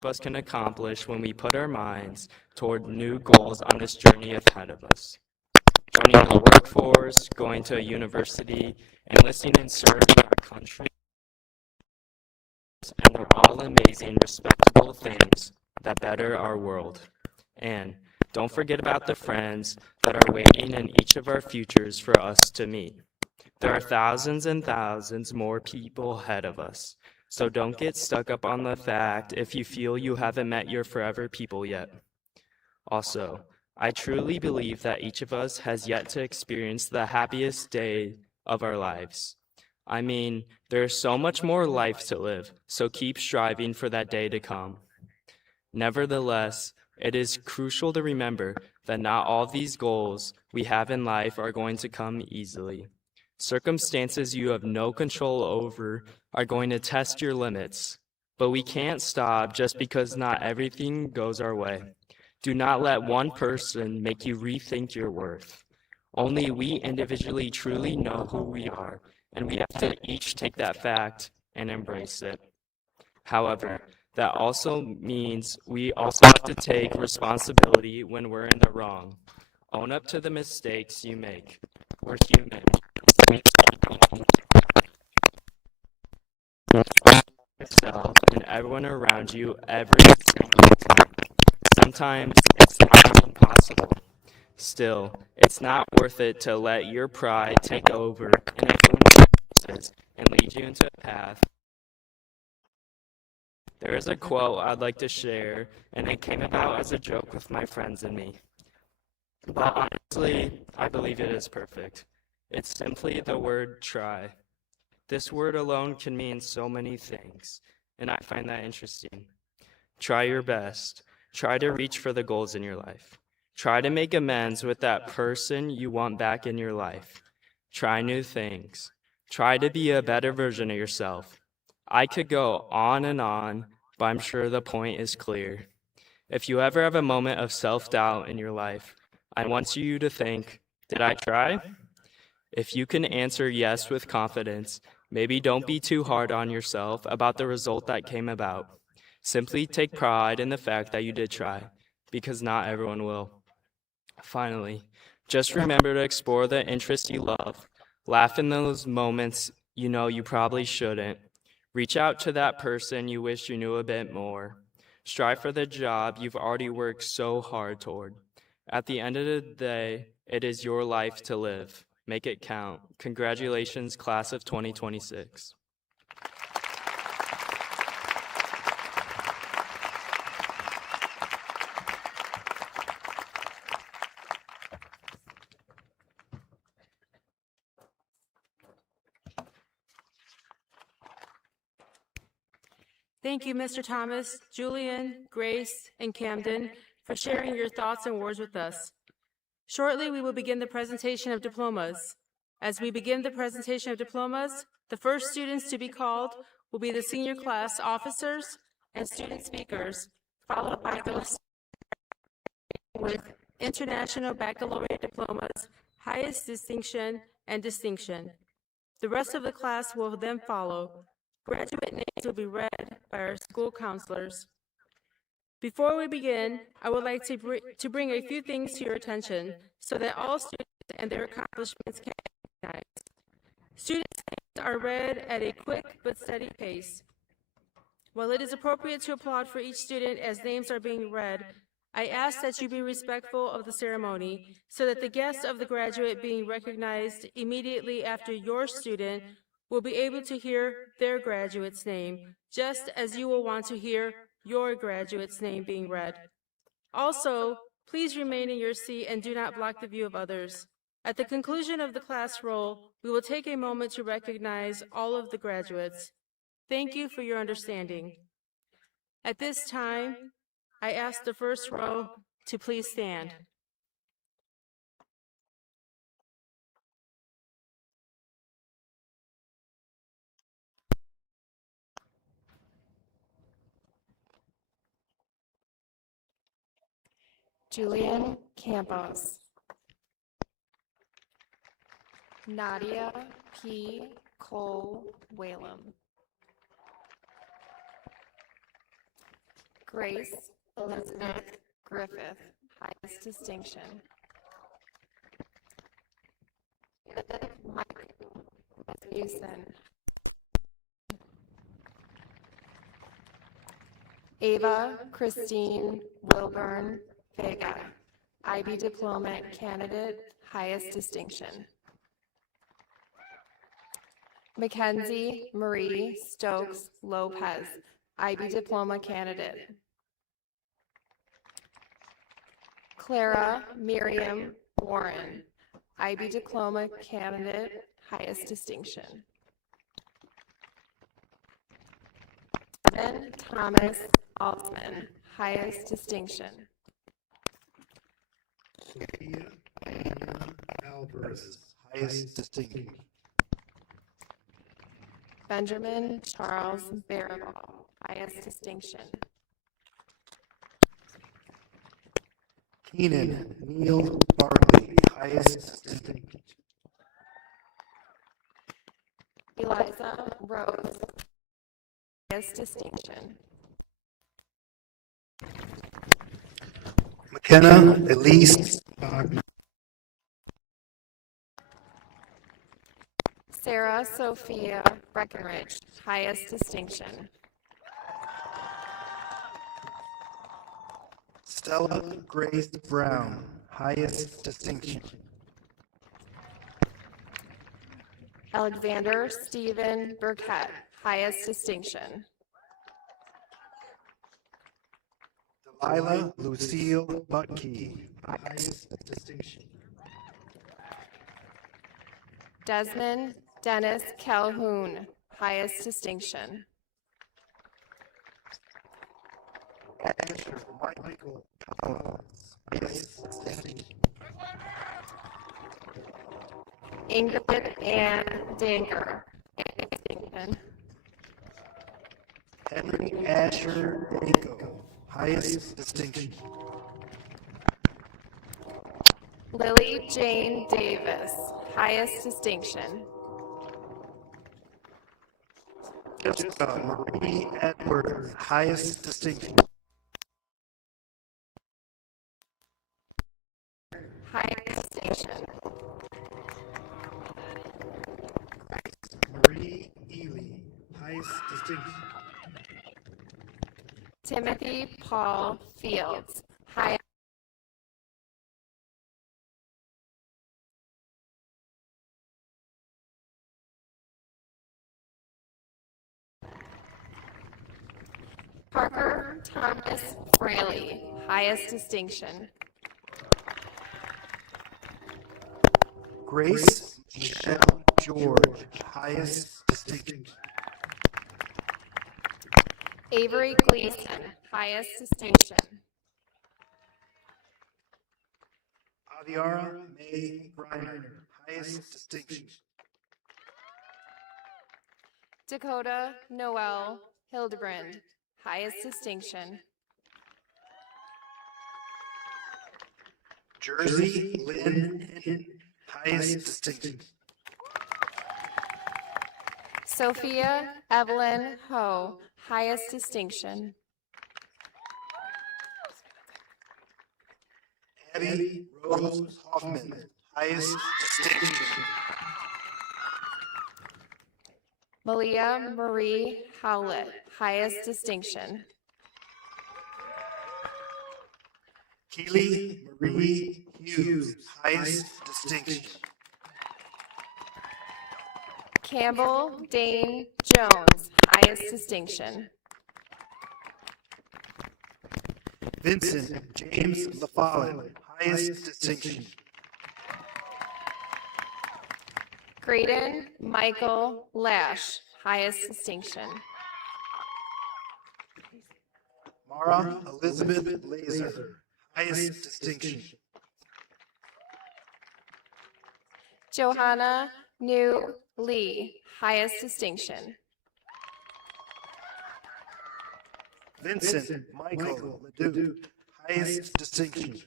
what us can accomplish when we put our minds toward new goals on this journey ahead of us. Joining the workforce, going to a university, enlisting and serving our country, and they're all amazing, respectable things that better our world. And don't forget about the friends that are waiting in each of our futures for us to meet. There are thousands and thousands more people ahead of us, so don't get stuck up on the fact if you feel you haven't met your forever people yet. Also, I truly believe that each of us has yet to experience the happiest day of our lives. I mean, there's so much more life to live, so keep striving for that day to come. Nevertheless, it is crucial to remember that not all these goals we have in life are going to come easily. Circumstances you have no control over are going to test your limits, but we can't stop just because not everything goes our way. Do not let one person make you rethink your worth. Only we individually truly know who we are, and we have to each take that fact and embrace it. However, that also means we also have to take responsibility when we're in the wrong. Own up to the mistakes you make. We're human. Yourself and everyone around you every single time. Sometimes it's not impossible. Still, it's not worth it to let your pride take over and influence and lead you into a path. There is a quote I'd like to share, and it came about as a joke with my friends and me. But honestly, I believe it is perfect. It's simply the word try. This word alone can mean so many things, and I find that interesting. Try your best. Try to reach for the goals in your life. Try to make amends with that person you want back in your life. Try new things. Try to be a better version of yourself. I could go on, but I'm sure the point is clear. If you ever have a moment of self-doubt in your life, I want you to think, did I try? If you can answer yes with confidence, maybe don't be too hard on yourself about the result that came about. Simply take pride in the fact that you did try, because not everyone will. Finally, just remember to explore the interests you love. Laugh in those moments you know you probably shouldn't. Reach out to that person you wish you knew a bit more. Strive for the job you've already worked so hard toward. At the end of the day, it is your life to live. Make it count. Congratulations, class of 2026. Thank you, Mr. Thomas, Julian, Grace, and Camden, for sharing your thoughts and words with us. Shortly, we will begin the presentation of diplomas. As we begin the presentation of diplomas, the first students to be called will be the senior class officers and student speakers, followed by those with international baccalaureate diplomas, highest distinction, and distinction. The rest of the class will then follow. Graduate names will be read by our school counselors. Before we begin, I would like to bring a few things to your attention so that all students and their accomplishments can be recognized. Students' names are read at a quick but steady pace. While it is appropriate to applaud for each student as names are being read, I ask that you be respectful of the ceremony so that the guest of the graduate being recognized immediately after your student will be able to hear their graduate's name, just as you will want to hear your graduate's name being read. Also, please remain in your seat and do not block the view of others. At the conclusion of the class roll, we will take a moment to recognize all of the graduates. Thank you for your understanding. At this time, I ask the first row to please stand. Julian Campos. Nadia P. Cole Whalum. Grace Elizabeth Griffith, highest distinction. Michael Rasmussen. Ava Christine Wilburn Vega, IB diploma candidate, highest distinction. Mackenzie Marie Stokes Lopez, IB diploma candidate. Clara Miriam Warren, IB diploma candidate, highest distinction. Evan Thomas Altman, highest distinction. Sophia Diana Alvarez, highest distinction. Benjamin Charles Barabal, highest distinction. Keenan Neil Barkley, highest distinction. Eliza Rose, highest distinction. McKenna Elise Wagner. Sarah Sophia Breckenridge, highest distinction. Stella Grace Brown, highest distinction. Alexander Stephen Burkett, highest distinction. Delilah Lucille Butke, highest distinction. Desmond Dennis Calhoun, highest distinction. Asher Michael Collins, highest distinction. Ingrid Ann Danger, highest distinction. Henry Asher Dako, highest distinction. Lily Jane Davis, highest distinction. Jessica Marie Edwards, highest distinction. Highest distinction. Marie Ely, highest distinction. Timothy Paul Fields, highest. Parker Thomas Fraley, highest distinction. Grace Michelle George, highest distinction. Avery Gleason, highest distinction. Aviara May Griner, highest distinction. Dakota Noel Hildebrand, highest distinction. Jersey Lynn Hinton, highest distinction. Sophia Evelyn Ho, highest distinction. Abby Rose Hoffman, highest distinction. Malia Marie Howlett, highest distinction. Keely Marie Hughes, highest distinction. Campbell Dane Jones, highest distinction. Vincent James LaFollette, highest distinction. Graydon Michael Lash, highest distinction. Mara Elizabeth Laser, highest distinction. Johanna New Lee, highest distinction. Vincent Michael Leduc, highest distinction.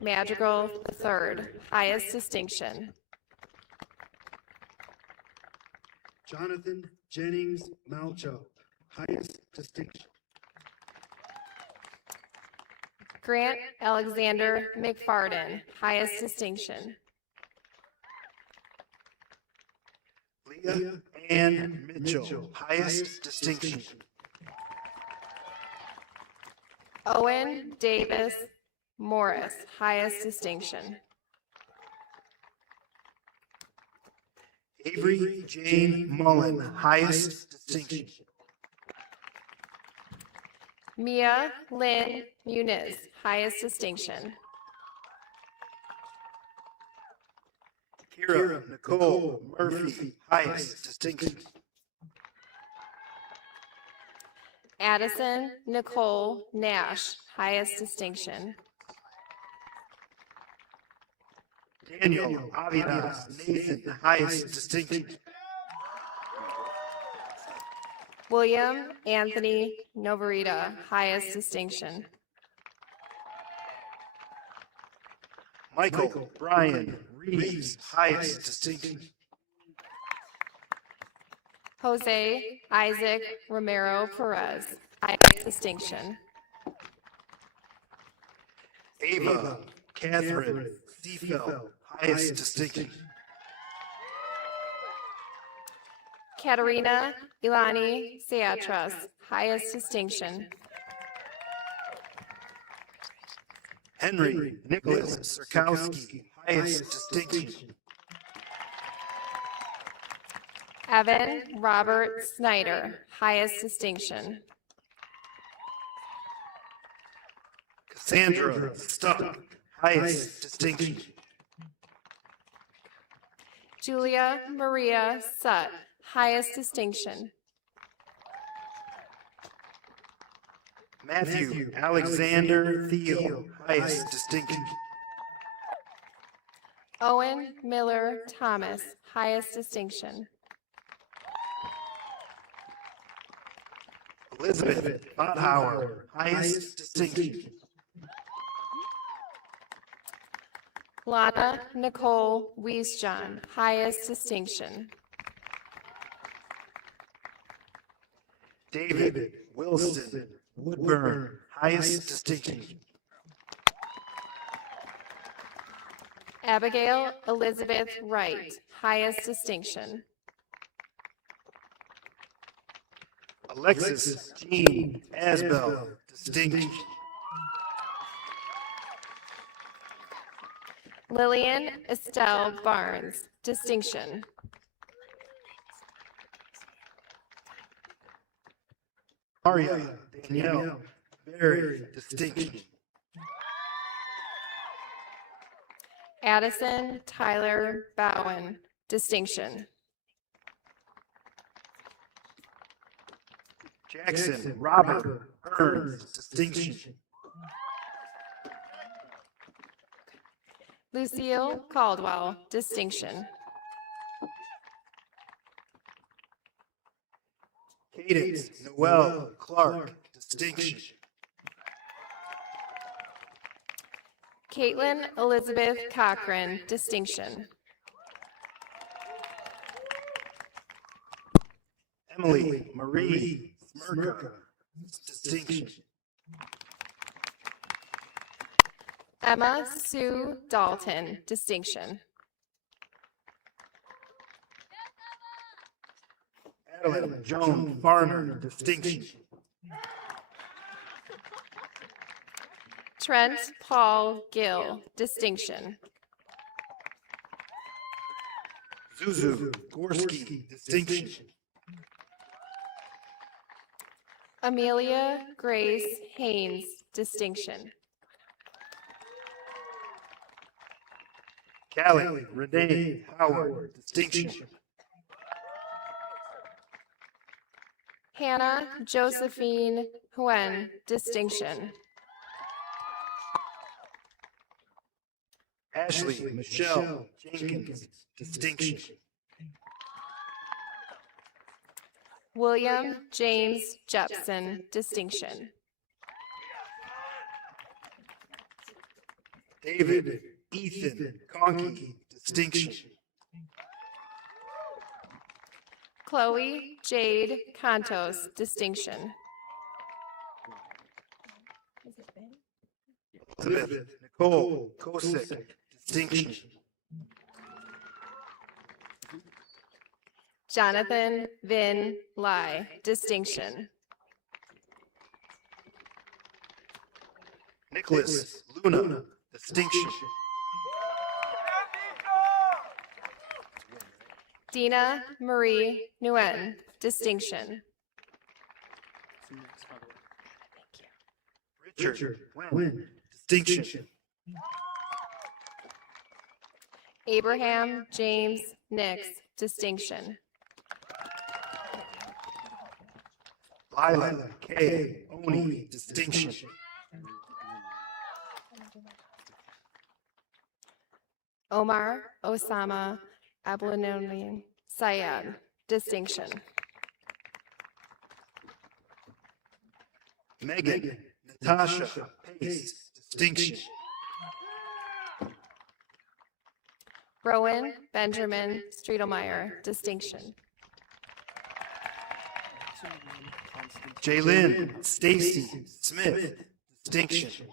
Madrigal III, highest distinction. Jonathan Jennings Malcho, highest distinction. Grant Alexander McFarden, highest distinction. Leah Ann Mitchell, highest distinction. Owen Davis Morris, highest distinction. Avery Jane Mullen, highest distinction. Mia Lynn Muniz, highest distinction. Kira Nicole Murphy, highest distinction. Addison Nicole Nash, highest distinction. Daniel Avidas Nathan, highest distinction. William Anthony Novarita, highest distinction. Michael Brian Reeves, highest distinction. Jose Isaac Romero Perez, highest distinction. Ava Catherine Seafeld, highest distinction. Katerina Ilani Seatras, highest distinction. Henry Nicholas Sirkowski, highest distinction. Evan Robert Snyder, highest distinction. Cassandra Stuck, highest distinction. Julia Maria Sutt, highest distinction. Matthew Alexander Thiel, highest distinction. Owen Miller Thomas, highest distinction. Elizabeth Bothauer, highest distinction. Lana Nicole Wiesjohn, highest distinction. David Wilson Woodburn, highest distinction. Abigail Elizabeth Wright, highest distinction. Alexis Jean Asbell, distinction. Lillian Estelle Barnes, distinction. Maria Danielle Berry, distinction. Addison Tyler Bowen, distinction. Jackson Robert Burns, distinction. Lucille Caldwell, distinction. Cadence Noel Clark, distinction. Caitlin Elizabeth Cochran, distinction. Emily Marie Smirka, distinction. Emma Sue Dalton, distinction. Carolyn Joan Farner, distinction. Trent Paul Gill, distinction. Zuzu Gorski, distinction. Amelia Grace Haynes, distinction. Callie Renee Howard, distinction. Hannah Josephine Huen, distinction. Ashley Michelle Jenkins, distinction. William James Jepson, distinction. David Ethan Conkey, distinction. Chloe Jade Contos, distinction. Elizabeth Nicole Kosick, distinction. Jonathan Vin Lai, distinction. Nicholas Luna, distinction. Dina Marie Nguyen, distinction. Richard Nguyen, distinction. Abraham James Nix, distinction. Lila K. Oni, distinction. Omar Osama Abulononian Syed, distinction. Megan Natasha Pace, distinction. Rowan Benjamin Streetelmeyer, distinction. Jaylyn Stacy Smith, distinction.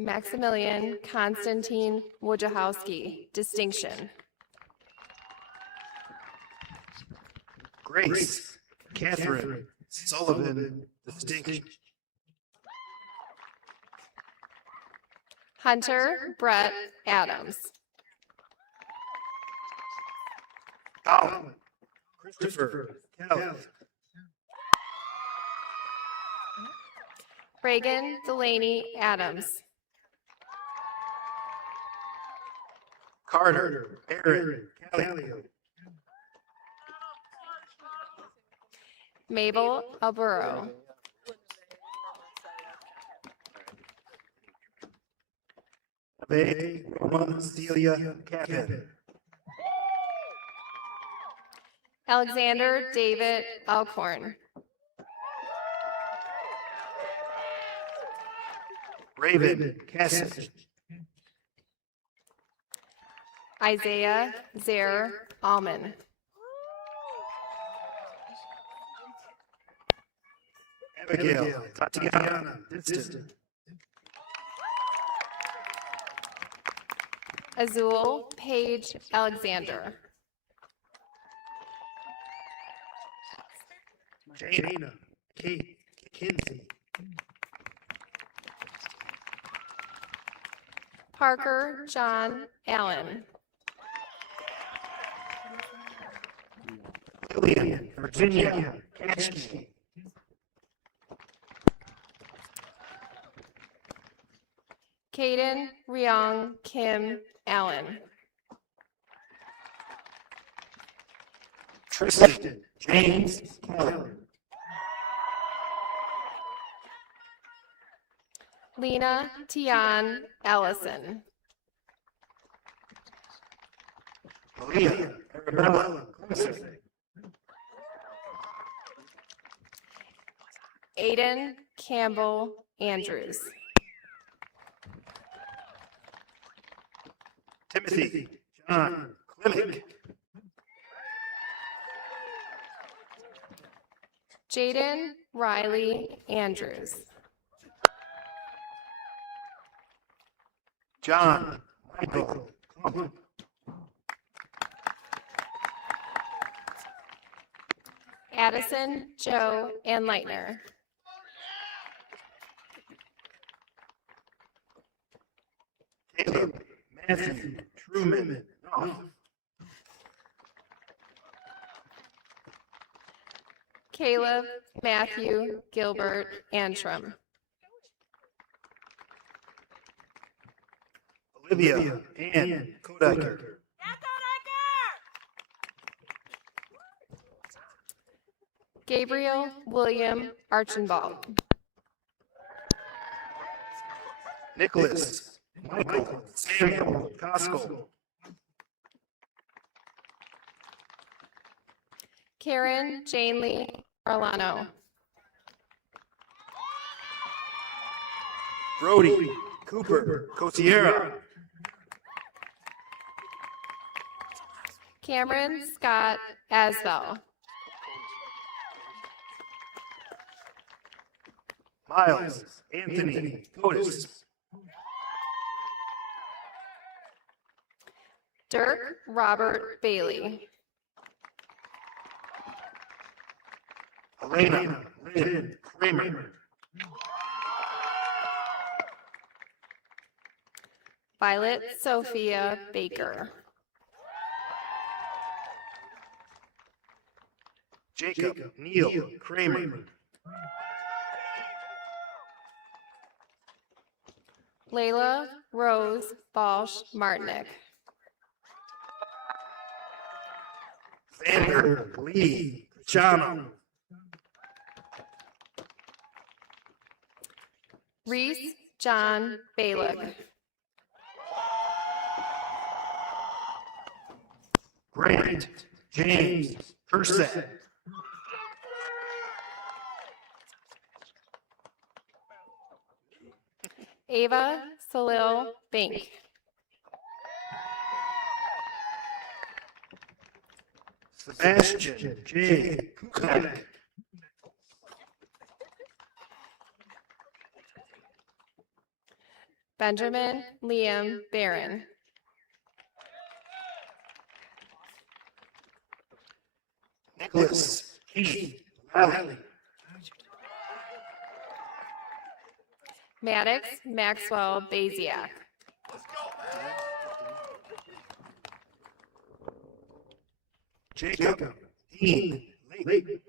Maximilian Konstantin Wojciechowski, distinction. Grace Catherine Sullivan, distinction. Hunter Brett Adams. Colin Christopher Kelly. Reagan Delaney Adams. Carter Aaron Callio. Mabel Alburo. Bay Roma Celia Capin. Alexander David Alcorn. Raven Cassidy. Isaiah Zaire Alman. Abigail Tatiana Distant. Azul Paige Alexander. Jana Kate Kinsey. Parker John Allen. Lillian Virginia Kachke. Caden Ryong Kim Allen. Tristan James Keller. Lena Tian Allison. Malia Arabella Clemson. Aiden Campbell Andrews. Timothy John Klimick. Jaden Riley Andrews. John Michael Klump. Addison, Joe, and Leitner. Caleb Matthew Truman. Caleb, Matthew, Gilbert, Antrim. Olivia Ann Kodaker. Gabriel William Archambault. Nicholas Michael Samuel Cosco. Karen Jane Lee Arlano. Brody Cooper Cosiera. Cameron Scott Asbell. Miles Anthony Cotis. Dirk Robert Bailey. Elena Lynn Kramer. Violet Sophia Baker. Jacob Neil Kramer. Layla Rose Balsh Martinick. Xander Lee Chano. Reese John Bailick. Grant James Persett. Ava Salil Bink. Sebastian J. Kukanek. Benjamin Liam Barron. Nicholas Keith Lally. Maddox Maxwell Baziak. Jacob Dean Lake.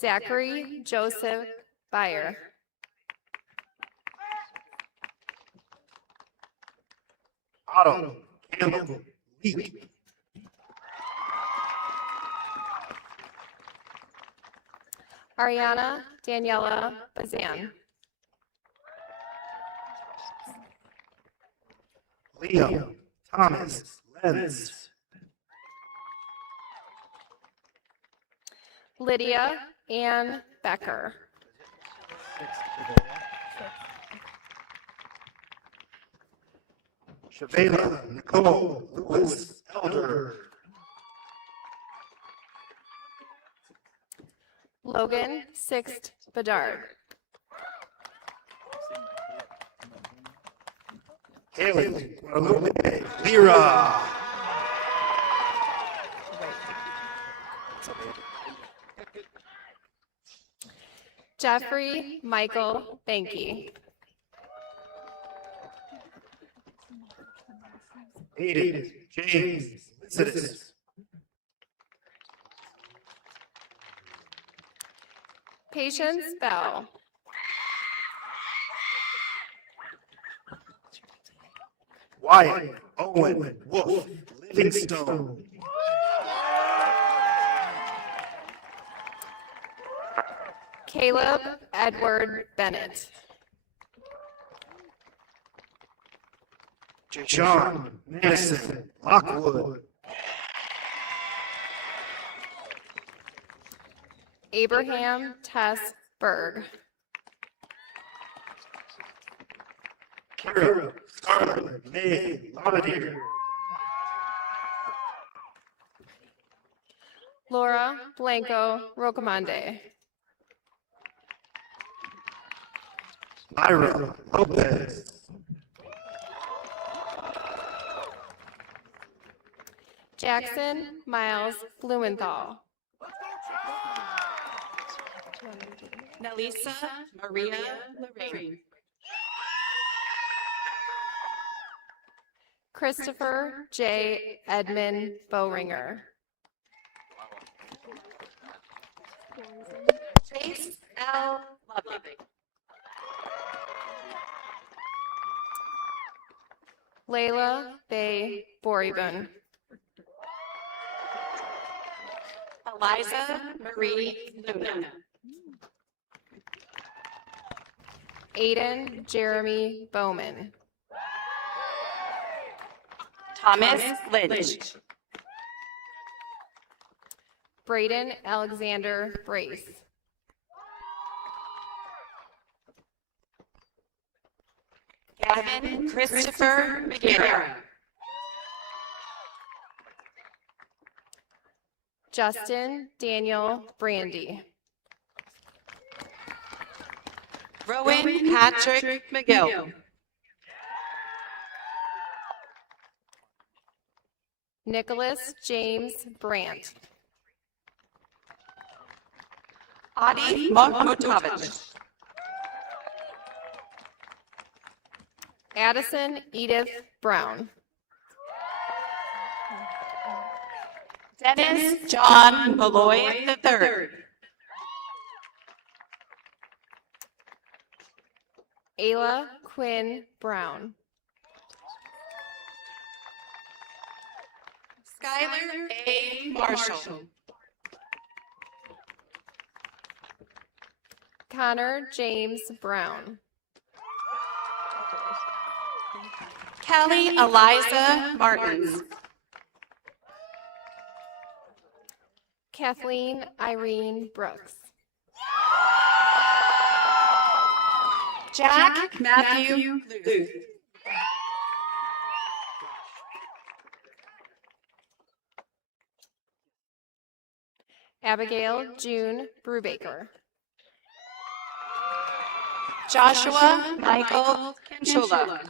Zachary Joseph Byer. Otto Campbell Leak. Ariana Daniela Bazan. Liam Thomas Lenz. Lydia Ann Becker. Shavela Nicole Lewis Elder. Logan Sixt Bedard. Haley Guadalupe Lira. Jeffrey Michael Banky. Aiden James Licidus. Patience Bell. Wyatt Owen Wolf Livingstone. Caleb Edward Bennett. Sean Madison Lockwood. Abraham Tess Berg. Kara Scarlett May Lauderdale. Laura Blanco Rocamande. Myra Lopez. Jackson Miles Blumenthal. Nelisa Maria Lorraine. Christopher J. Edmund Bowringer. Chase L. Loving. Layla Bay Boribun. Eliza Marie Luna. Aiden Jeremy Bowman. Thomas Lynch. Braden Alexander Brace. Gavin Christopher McGarrett. Justin Daniel Brandy. Rowan Patrick McGill. Nicholas James Brandt. Adi Mahmutovich. Addison Edith Brown. Dennis John Malloy III. Ayla Quinn Brown. Skylar A. Marshall. Connor James Brown. Kelly Eliza Martins. Kathleen Irene Brooks. Jack Matthew Luth. Abigail June Brubaker. Joshua Michael Kanchula.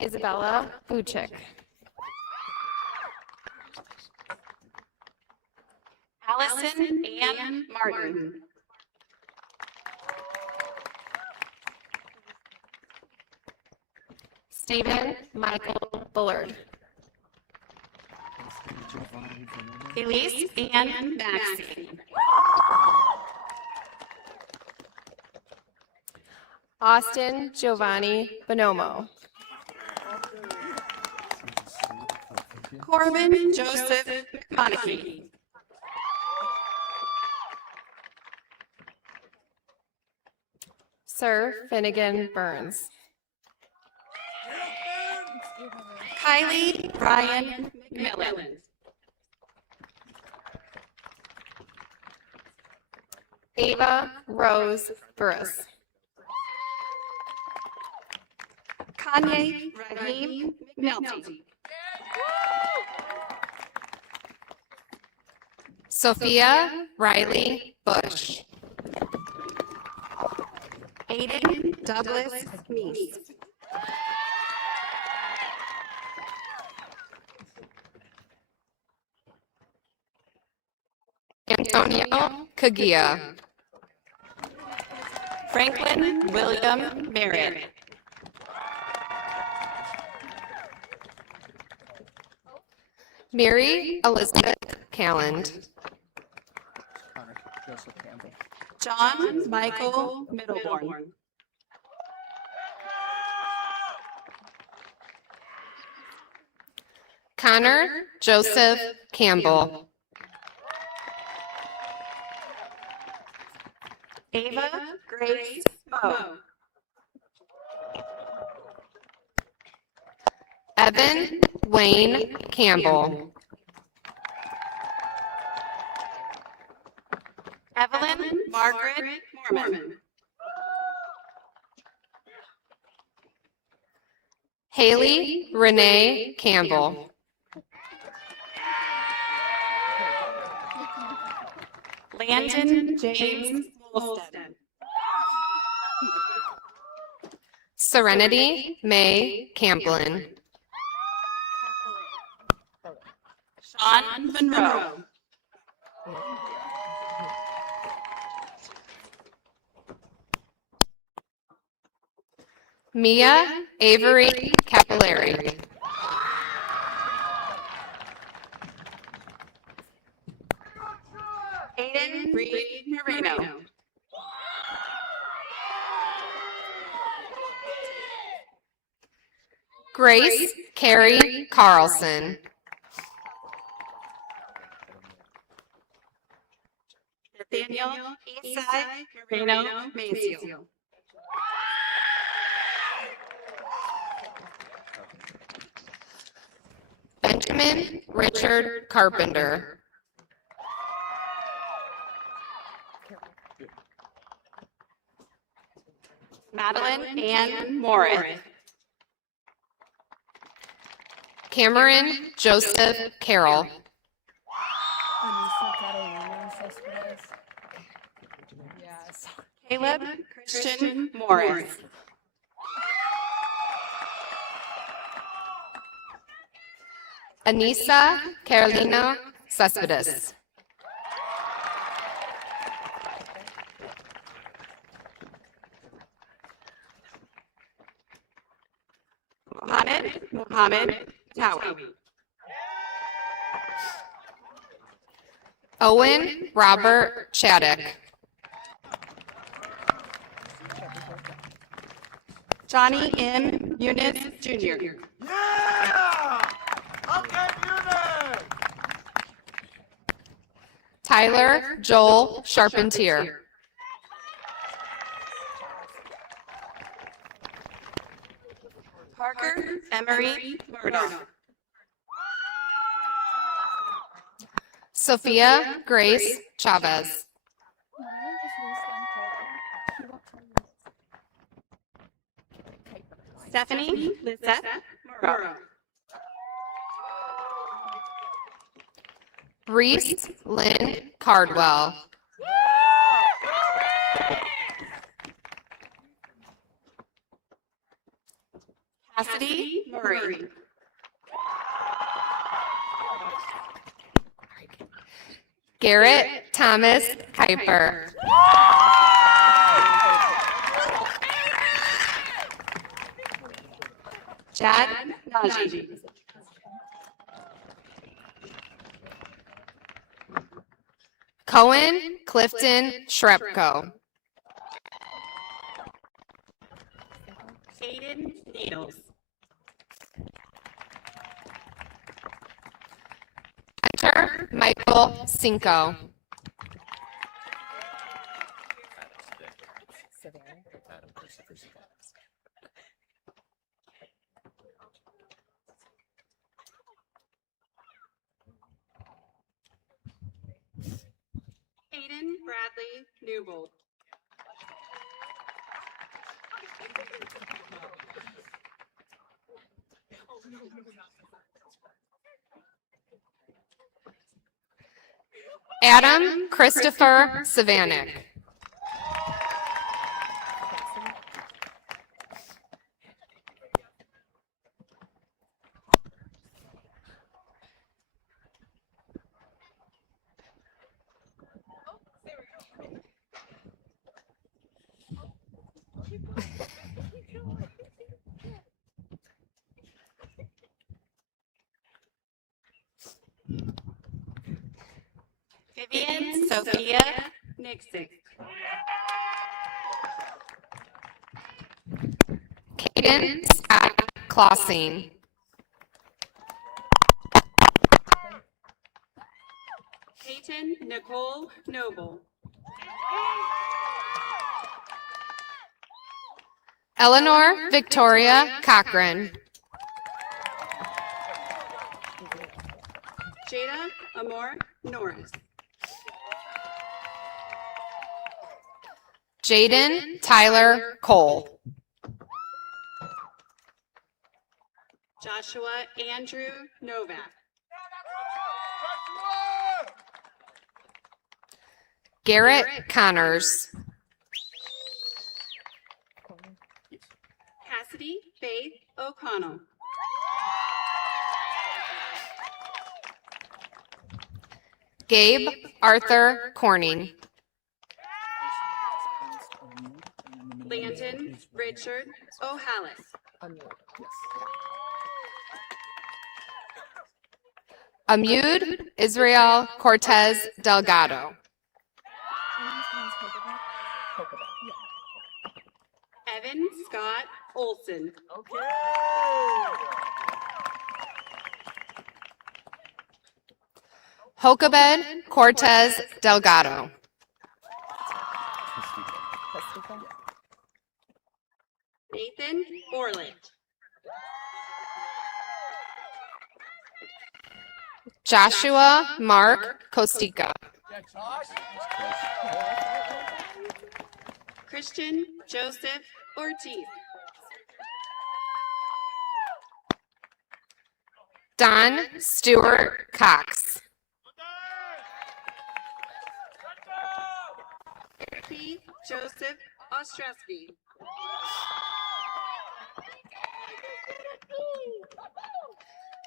Isabella Buchik. Allison Ann Martin. Stephen Michael Bullard. Elise Ann Maxey. Austin Giovanni Bonomo. Corbin Joseph McConaughey. Sir Finnegan Burns. Kylie Ryan McMillan. Ava Rose Burris. Kanye Raheem McNulty. Sophia Riley Bush. Aiden Douglas Meese. Antonio Kagia. Franklin William Merritt. Mary Elizabeth Calland. John Michael Middleborn. Connor Joseph Campbell. Ava Grace Moe. Evan Wayne Campbell. Evelyn Margaret Mormon. Haley Renee Campbell. Landon James Wolstead. Serenity May Camplin. Sean Monroe. Mia Avery Capillary. Aiden Reed Moreno. Grace Carey Carlson. Nathaniel Isai Moreno Maziel. Benjamin Richard Carpenter. Madeline Ann Morris. Cameron Joseph Carroll. Caleb Christian Morris. Anissa Carolina Cespedes. Mohammed Tawi. Owen Robert Chaddock. Johnny M. Eunice Jr. Tyler Joel Charpentier. Parker Emery Murdoch. Sophia Grace Chavez. Stephanie Lizette Moreau. Reese Lynn Cardwell. Cassidy Murray. Garrett Thomas Kuiper. Chad Najee. Cohen Clifton Shrepko. Aiden Needles. Hunter Michael Cinco. Aiden Bradley Newbold. Adam Christopher Savanick. Vivian Sophia Nixon. Caden Scott Klossing. Peyton Nicole Noble. Eleanor Victoria Cochran. Jada Amor Norris. Jaden Tyler Cole. Joshua Andrew Novak. Garrett Connors. Cassidy Faith O'Connell. Gabe Arthur Corning. Landon Richard O'Hallis. Amud Israel Cortez Delgado. Evan Scott Olson. Jokabed Cortez Delgado. Nathan Orland. Joshua Mark Kostika. Christian Joseph Ortiz. Don Stewart Cox. P. Joseph Ostrowski.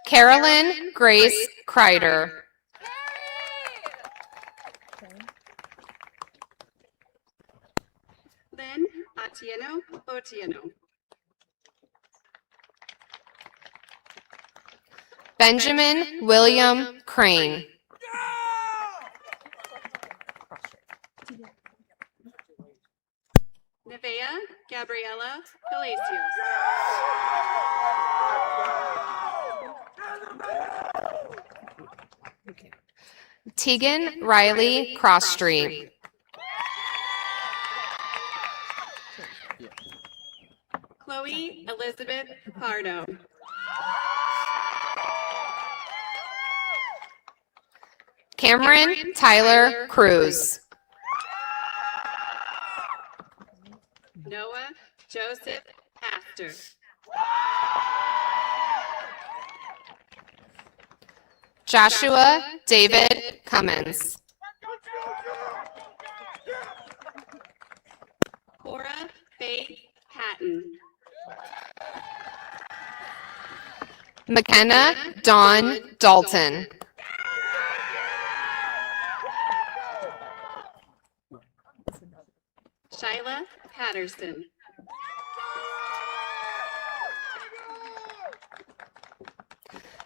Carolyn Grace Kreider. Lynn Atieno Otieno. Benjamin William Crane. Nevea Gabriela Palacios. Tegan Riley Crossstreet. Chloe Elizabeth Pardo. Cameron Tyler Cruz. Noah Joseph Astor. Joshua David Cummins. Cora Faith Patton. McKenna Dawn Dalton. Shyla Patterson.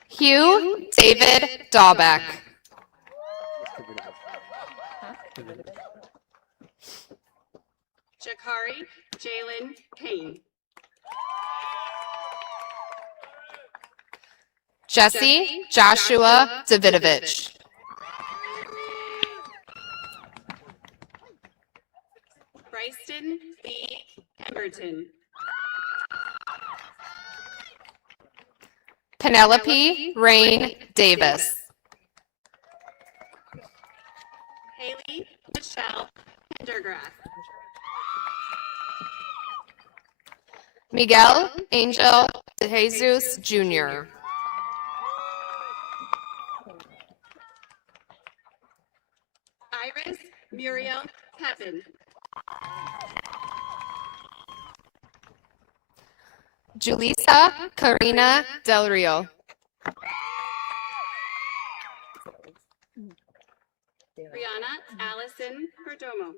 Hugh David Dahlbeck. Jakari Jalen Kane. Jesse Joshua Davidovich. Bryson B. Pemberton. Penelope Rain Davis. Haley Michelle Pendergrass. Miguel Angel De Jesus Jr. Iris Muriel Pepin. Julissa Karina Del Rio. Brianna Allison Perdomo.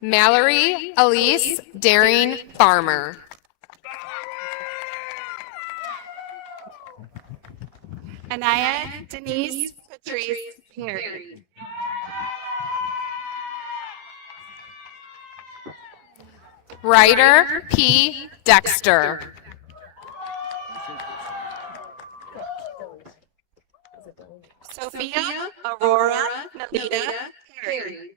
Mallory Elise Daring Farmer. Anaya Denise Patrice Perry. Ryder P. Dexter. Sophia Aurora Nalita Perry.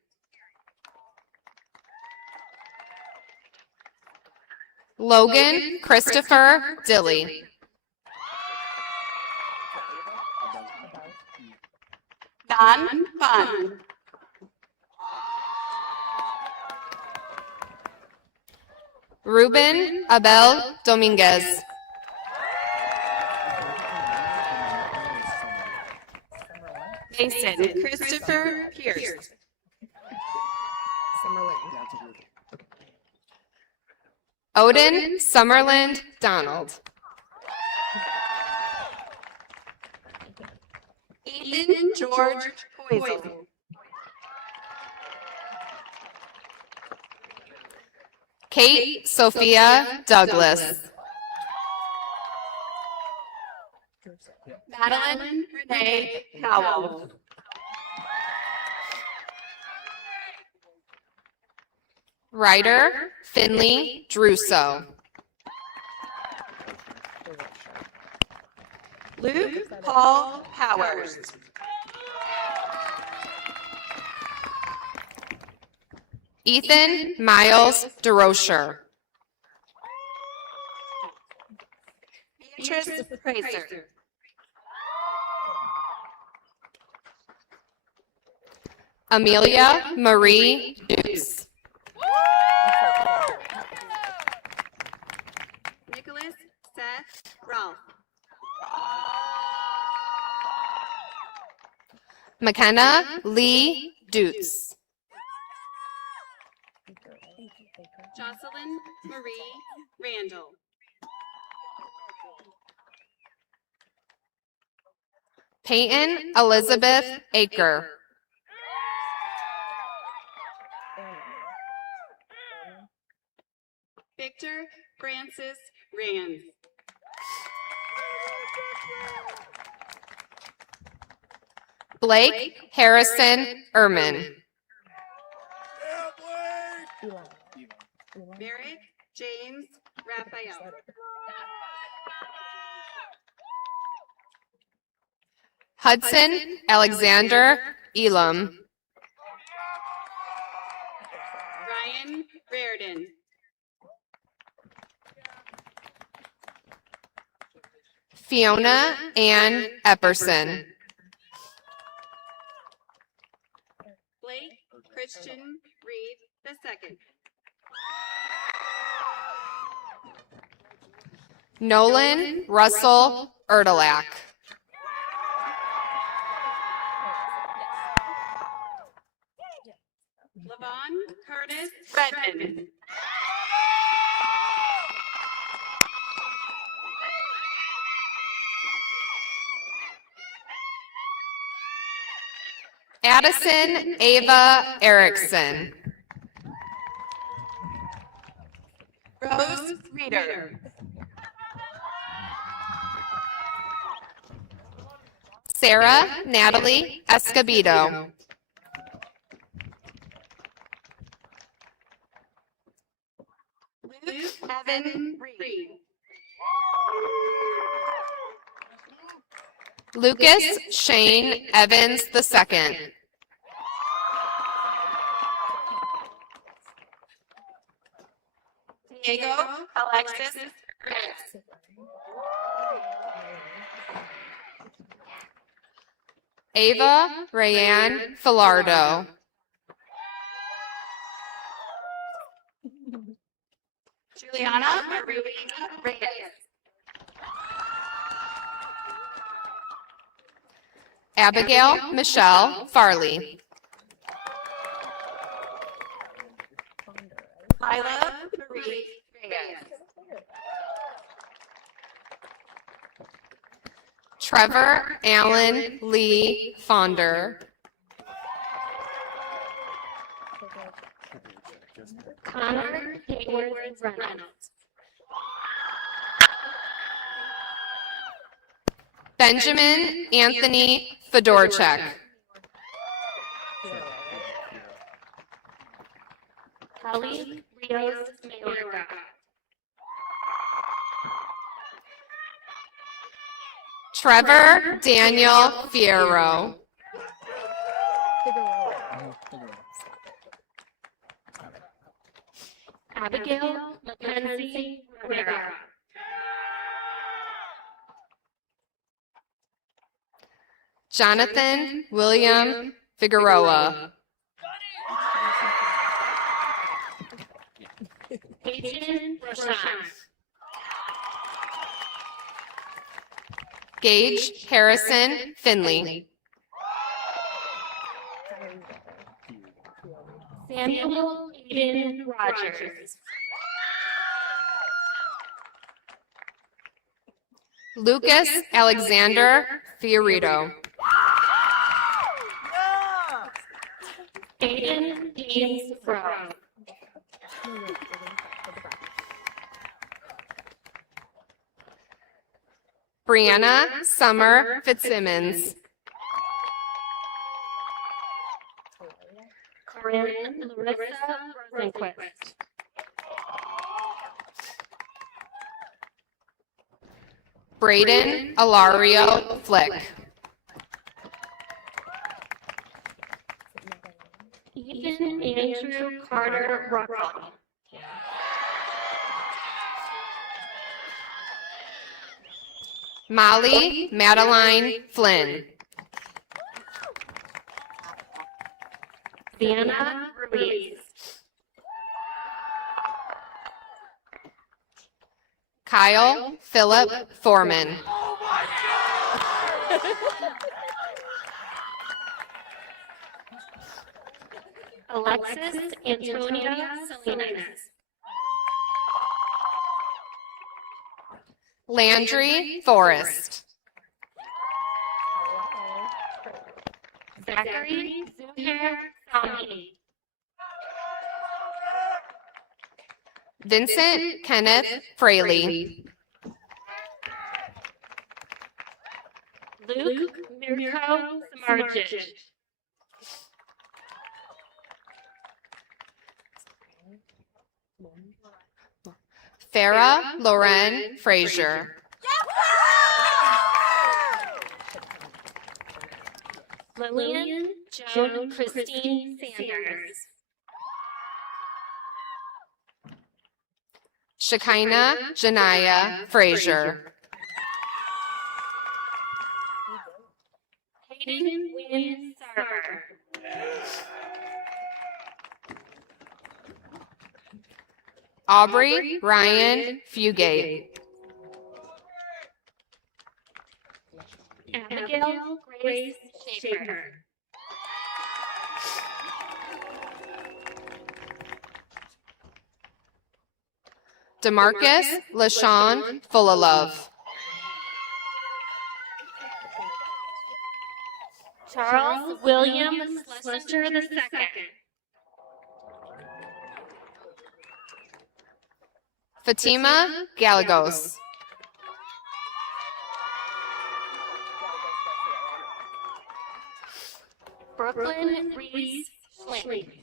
Logan Christopher Dilly. Don Fun. Ruben Abel Dominguez. Mason Christopher Pierce. Odin Summerland Donald. Ethan George Poisel. Kate Sophia Douglas. Madeline Renee Howell. Ryder Finley Druso. Luke Paul Powers. Ethan Miles DeRocher. Beatrice Fraser. Amelia Marie Dukes. Nicholas Seth Ralph. McKenna Lee Dutz. Jocelyn Marie Randall. Peyton Elizabeth Aker. Victor Francis Rand. Blake Harrison Ehrman. Merrick James Raphael. Hudson Alexander Elam. Ryan Reardon. Fiona Ann Epperson. Blake Christian Reed II. Nolan Russell Erdelak. Levon Curtis Redmond. Addison Ava Erickson. Rose Reeder. Sarah Natalie Escobedo. Luke Evan Reed. Lucas Shane Evans II. Diego Alexis Grant. Ava Rayanne Filardo. Juliana Marie Reyes. Abigail Michelle Farley. Lila Marie Reyes. Trevor Allen Lee Fonder. Connor Hayward Reynolds. Benjamin Anthony Fedorchak. Kelly Rios Mayorga. Trevor Daniel Fierro. Abigail Mackenzie Rivera. Jonathan William Figueroa. Peyton Rochon. Gage Harrison Finley. Samuel Eden Rogers. Lucas Alexander Fiorito. Aiden James Rowe. Brianna Summer Fitzsimmons. Corinne Larissa Rosenquist. Braden Alario Flick. Ethan Andrew Carter Ruckle. Molly Madeline Flynn. Sienna Ruiz. Kyle Philip Foreman. Alexis Antonia Salinas. Landry Forrest. Zachary Zuhair Sami. Vincent Kenneth Fraley. Luke Mirko Samardzic. Farah Loren Frazier. Lillian Joan Christine Sanders. Shekinah Janaya Frazier. Hayden Wynn Sarver. Aubrey Ryan Fugate. Abigail Grace Schaefer. Demarcus LaShawn Fullalove. Charles William Schlesinger II. Fatima Gallegos. Brooklyn Reese Schlink.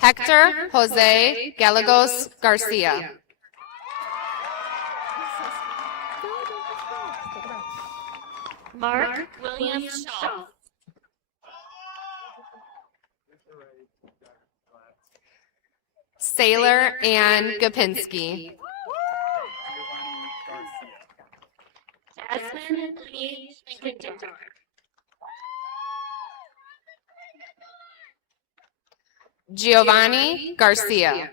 Hector Jose Gallegos Garcia. Mark William Schultz. Sailor Ann Gopinski. Jasmine Lee Schminkendorf. Giovanni Garcia.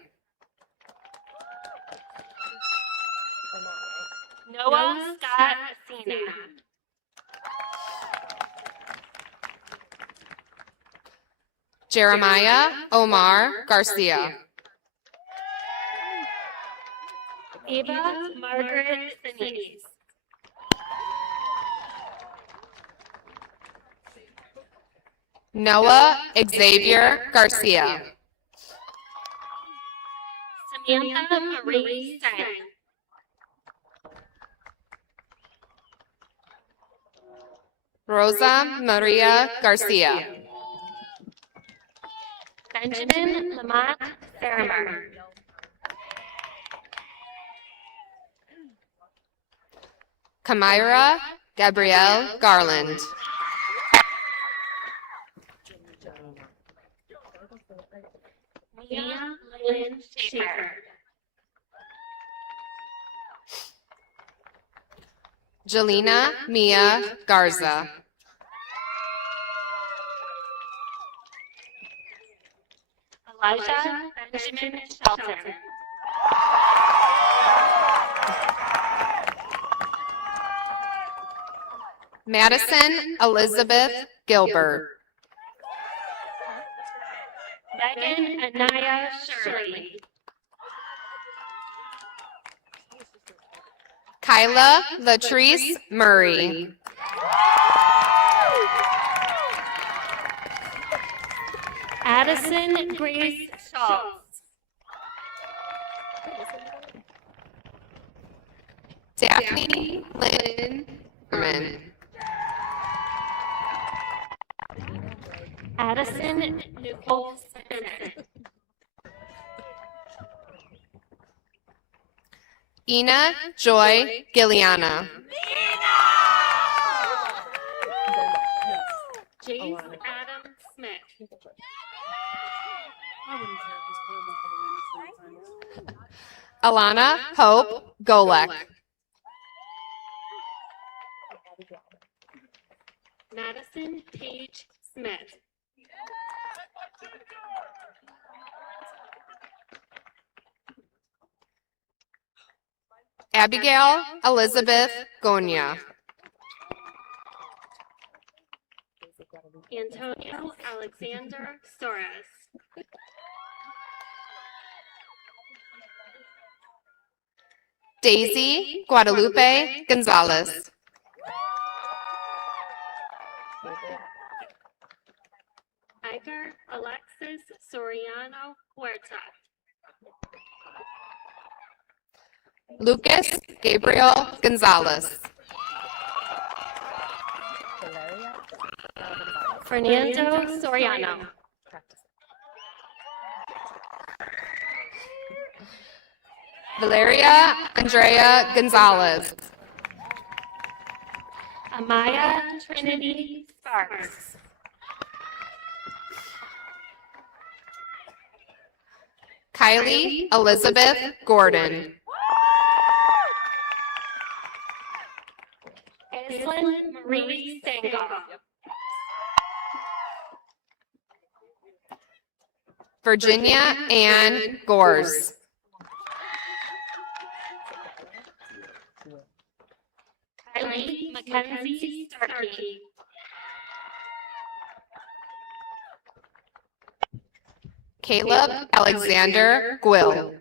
Noah Scott Cena. Jeremiah Omar Garcia. Eva Margaret Sinise. Noah Xavier Garcia. Samantha Marie Stein. Rosa Maria Garcia. Benjamin Lamont Therimer. Kamira Gabrielle Garland. Mia Lynn Schaefer. Jelena Mia Garza. Elijah Benjamin Shelton. Madison Elizabeth Gilbert. Megan Anaya Shirley. Kyla Latrice Murray. Addison Grace Schultz. Daphne Lynn Herman. Addison Nicole Smith. Ina Joy Gilliana. Jace Adam Smith. Alana Hope Golek. Madison Paige Smith. Abigail Elizabeth Gonya. Antonio Alexander Soros. Daisy Guadalupe Gonzalez. Iker Alexis Soriano Huerta. Lucas Gabriel Gonzalez. Fernando Soriano. Valeria Andrea Gonzalez. Amaya Trinity Sparks. Kylie Elizabeth Gordon. Aislinn Marie Stangoff. Virginia Ann Gores. Kylie Mackenzie Starkey. Caleb Alexander Gwill.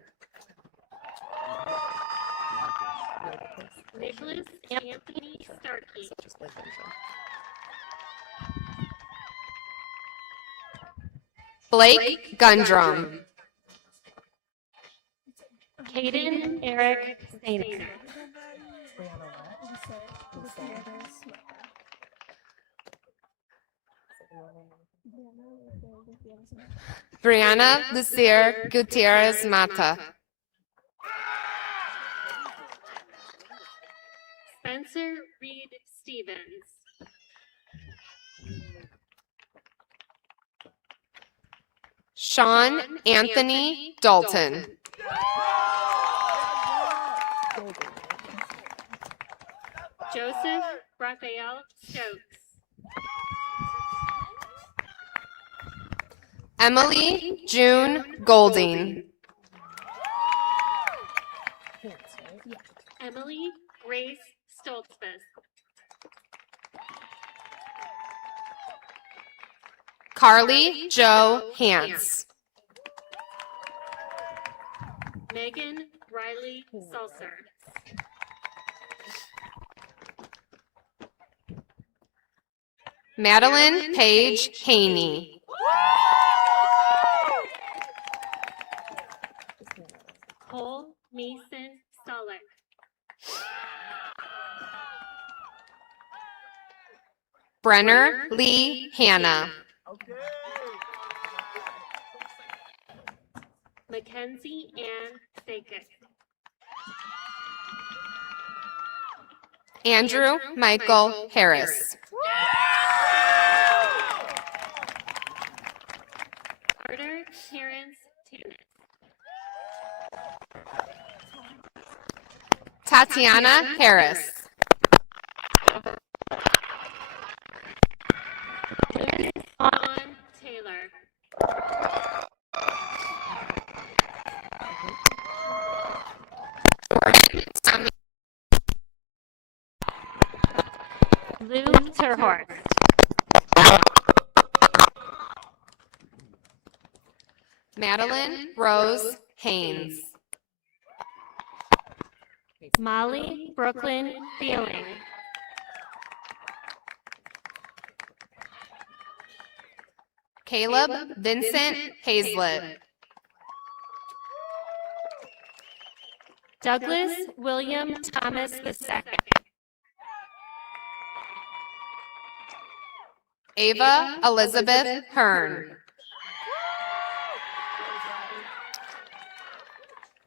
Nicholas Anthony Starkey. Blake Gundrum. Caden Eric Stainer. Brianna Lucier Gutierrez Mata. Spencer Reed Stevens. Sean Anthony Dalton. Joseph Raphael Stokes. Emily June Golding. Emily Grace Stoltzfus. Carly Joe Hance. Megan Riley Salser. Madeline Paige Haney. Cole Mason Stolick. Brenner Lee Hanna. Mackenzie Ann Sakis. Andrew Michael Harris. Carter Terrence Tanis. Tatiana Harris. Vaughn Taylor. Lou Terhorst. Madeline Rose Haynes. Molly Brooklyn Feeling. Caleb Vincent Hazlett. Douglas William Thomas II. Ava Elizabeth Hearn.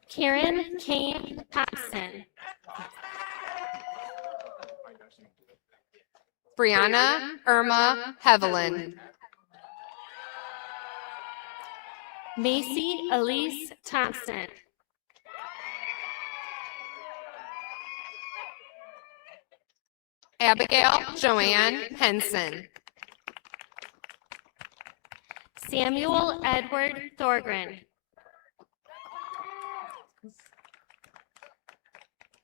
Karen Kane Thompson. Brianna Irma Hevelin. Macy Elise Thompson. Abigail Joanne Henson. Samuel Edward Thorgren.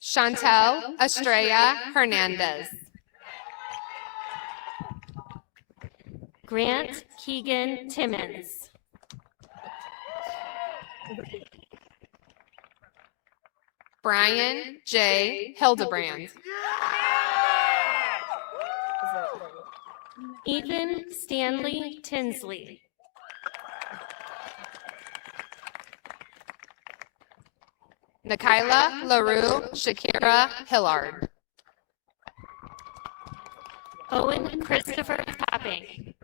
Chantel Estrella Hernandez. Grant Keegan Timmons. Brian J. Hildebrand. Ethan Stanley Tinsley. Nikayla LaRue Shakira Hillard. Owen Christopher Topping.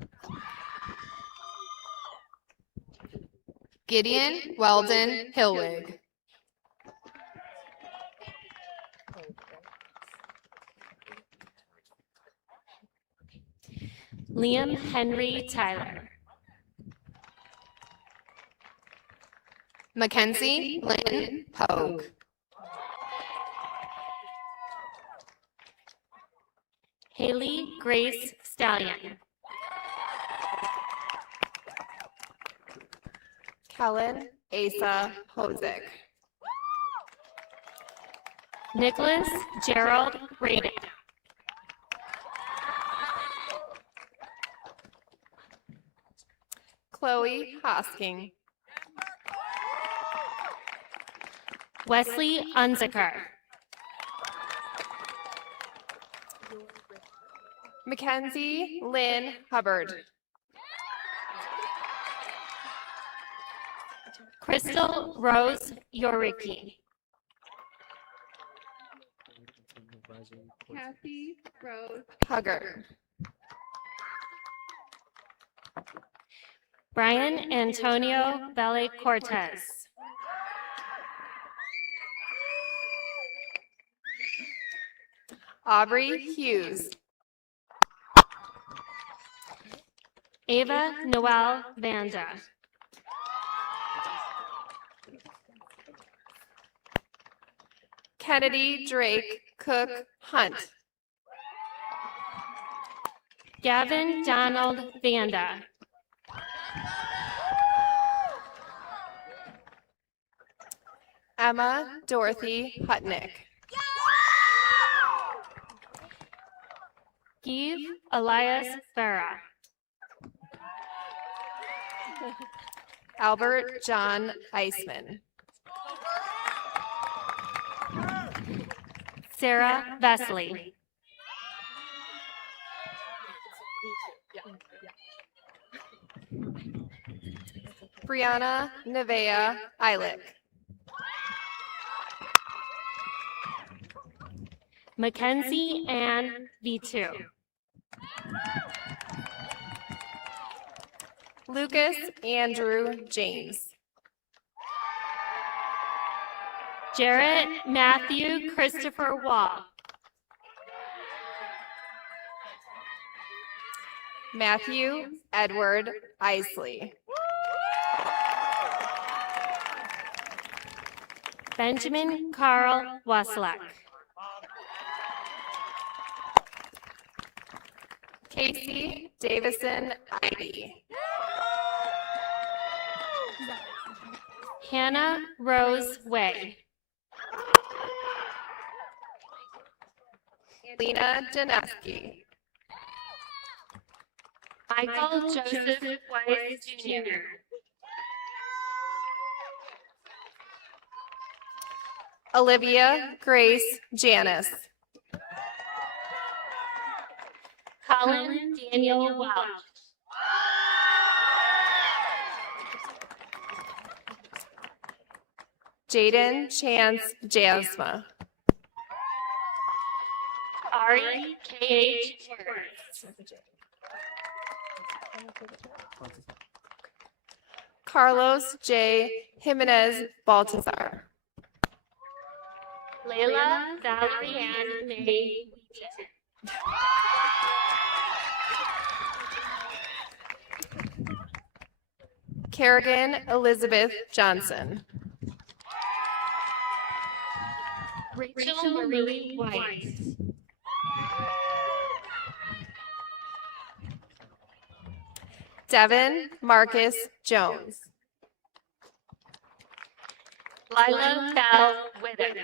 Gideon Weldon Hillwig. Liam Henry Tyler. Mackenzie Lynn Pogue. Haley Grace Stallion. Kellen Asa Hozick. Nicholas Gerald Raden. Chloe Hosking. Wesley Unziker. Mackenzie Lynn Hubbard. Crystal Rose Yoriki. Kathy Rose Hugger. Brian Antonio Bele Cortez. Aubrey Hughes. Ava Noel Vanda. Kennedy Drake Cook Hunt. Gavin Donald Vanda. Emma Dorothy Hutnick. Give Elias Farah. Albert John Eisman. Sarah Vesley. Brianna Nevea Eilick. Mackenzie Ann V2. Lucas Andrew James. Jarrett Matthew Christopher Wall. Matthew Edward Isley. Benjamin Carl Waslak. Casey Davison Ivy. Hannah Rose Way. Lena Janeski. Michael Joseph Weiss Jr. Olivia Grace Janice. Colin Daniel Welch. Jaden Chance Jasma. Ari K.H. Worth. Carlos J. Jimenez Baltazar. Layla Valerie Ann May Wheaton. Kerrigan Elizabeth Johnson. Rachel Marie White. Devin Marcus Jones. Lila Val Whitten.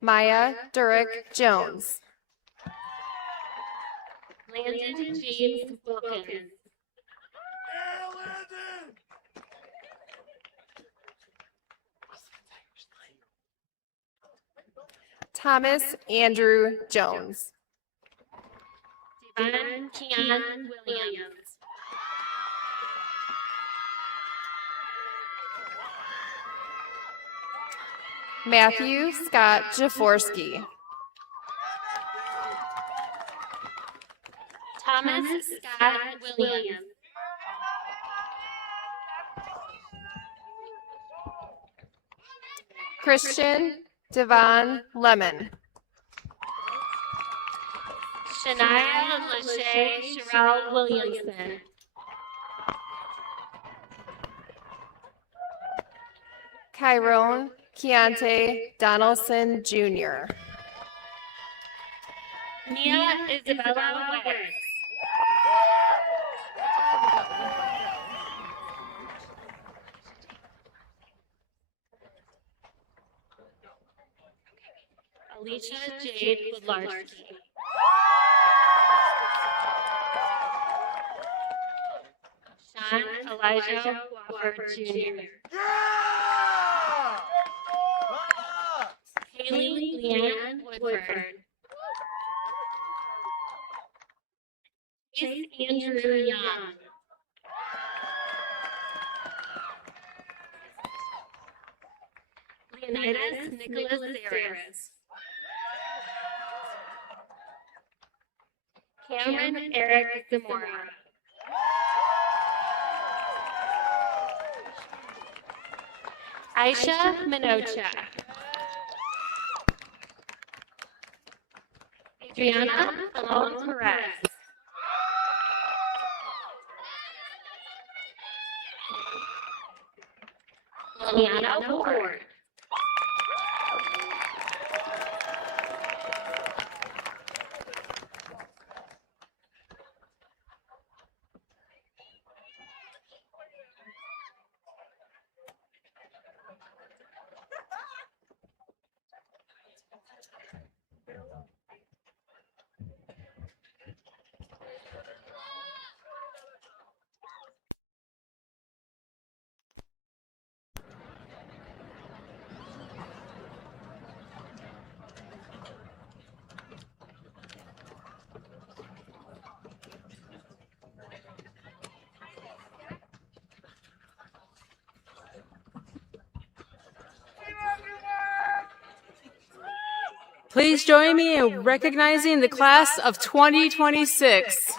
Maya Durrick Jones. Landon James Wilkins. Thomas Andrew Jones. Devon Keon Williams. Matthew Scott Jaforski. Thomas Scott Williams. Christian Devon Lemon. Shania Lachey Sherelle Williamson. Chiron Keontae Donaldson Jr. Mia Isabella West. Alicia Jade Woodlarski. Sean Elijah Wofford Jr. Haley Leanne Woodford. Chase Andrew Young. Leonidas Nicholas Saris. Cameron Eric Zamora. Aisha Minocha. Adriana Alon Perez. Liliana Ward. Please join me in recognizing the class of 2026.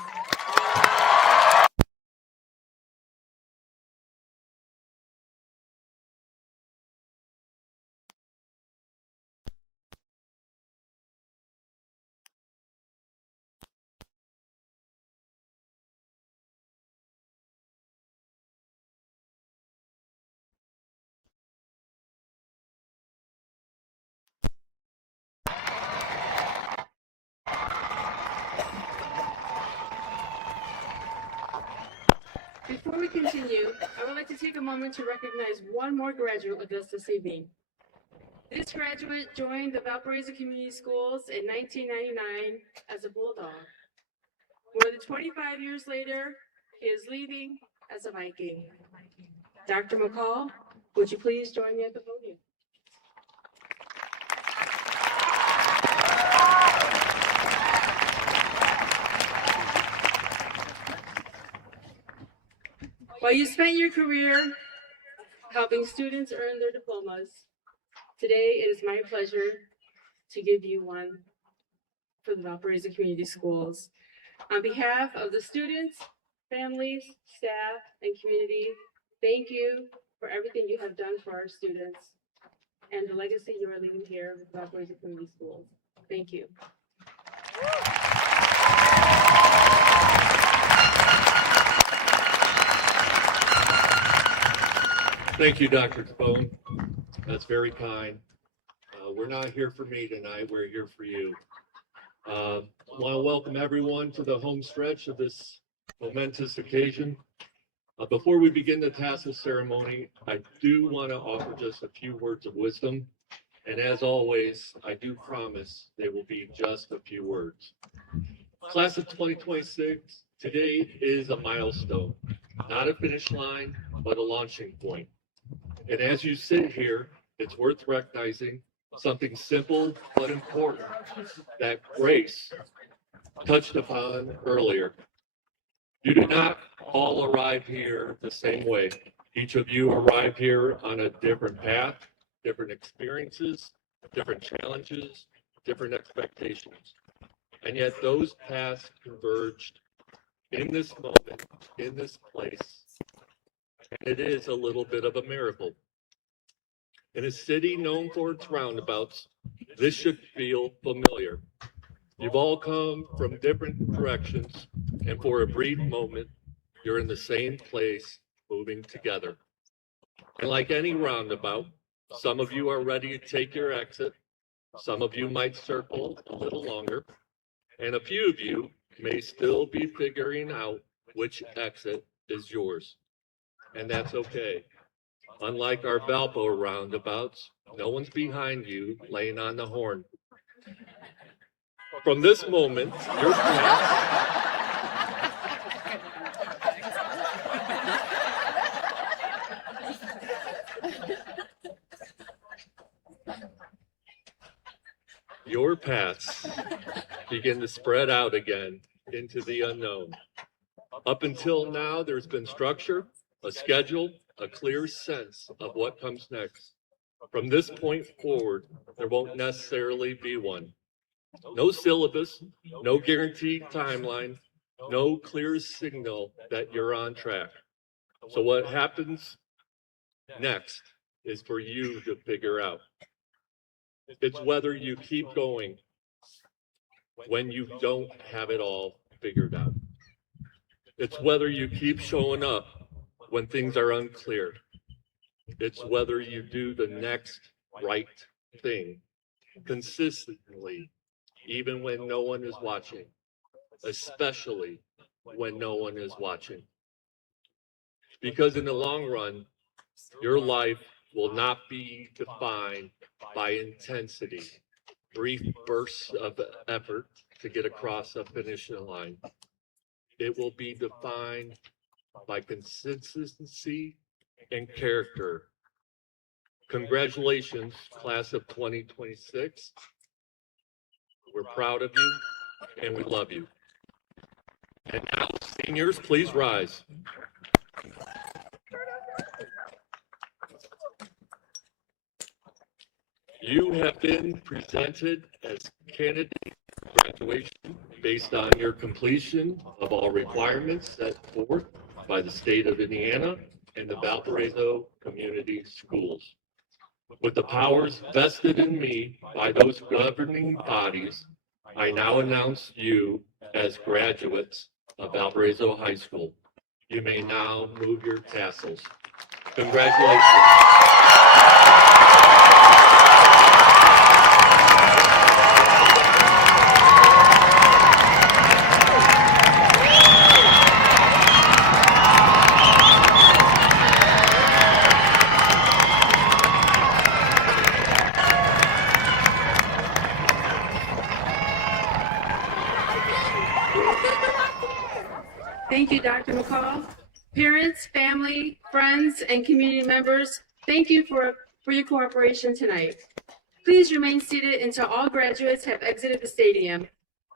Before we continue, I would like to take a moment to recognize one more graduate with us this evening. This graduate joined the Valparaiso Community Schools in 1999 as a Bulldog. More than 25 years later, he is leaving as a Viking. Dr. McCall, would you please join me at the podium? While you spent your career helping students earn their diplomas, today it is my pleasure to give you one for the Valparaiso Community Schools. On behalf of the students, families, staff, and community, thank you for everything you have done for our students and the legacy you are leaving here with Valparaiso Community Schools. Thank you. Thank you, Dr. Capone. That's very kind. We're not here for me tonight. We're here for you. I want to welcome everyone to the home stretch of this momentous occasion. Before we begin the tassel ceremony, I do want to offer just a few words of wisdom. And as always, I do promise they will be just a few words. Class of 2026, today is a milestone, not a finish line, but a launching point. And as you sit here, it's worth recognizing something simple but important that Grace touched upon earlier. You do not all arrive here the same way. Each of you arrive here on a different path, different experiences, different challenges, different expectations. And yet those paths converged in this moment, in this place. And it is a little bit of a miracle. In a city known for its roundabouts, this should feel familiar. You've all come from different directions, and for a brief moment, you're in the same place, moving together. And like any roundabout, some of you are ready to take your exit. Some of you might circle a little longer, and a few of you may still be figuring out which exit is yours. And that's okay. Unlike our Valpo roundabouts, no one's behind you laying on the horn. From this moment, your path your paths begin to spread out again into the unknown. Up until now, there's been structure, a schedule, a clear sense of what comes next. From this point forward, there won't necessarily be one. No syllabus, no guaranteed timeline, no clear signal that you're on track. So what happens next is for you to figure out. It's whether you keep going when you don't have it all figured out. It's whether you keep showing up when things are unclear. It's whether you do the next right thing consistently, even when no one is watching, especially when no one is watching. Because in the long run, your life will not be defined by intensity, brief bursts of effort to get across a finish line. It will be defined by consistency and character. Congratulations, class of 2026. We're proud of you and we love you. And now, seniors, please rise. You have been presented as candidates for graduation based on your completion of all requirements set forth by the state of Indiana and the Valparaiso Community Schools. With the powers vested in me by those governing bodies, I now announce you as graduates of Valparaiso High School. You may now move your tassels. Congratulations. Thank you, Dr. McCall. Parents, family, friends, and community members, thank you for your cooperation tonight. Please remain seated until all graduates have exited the stadium.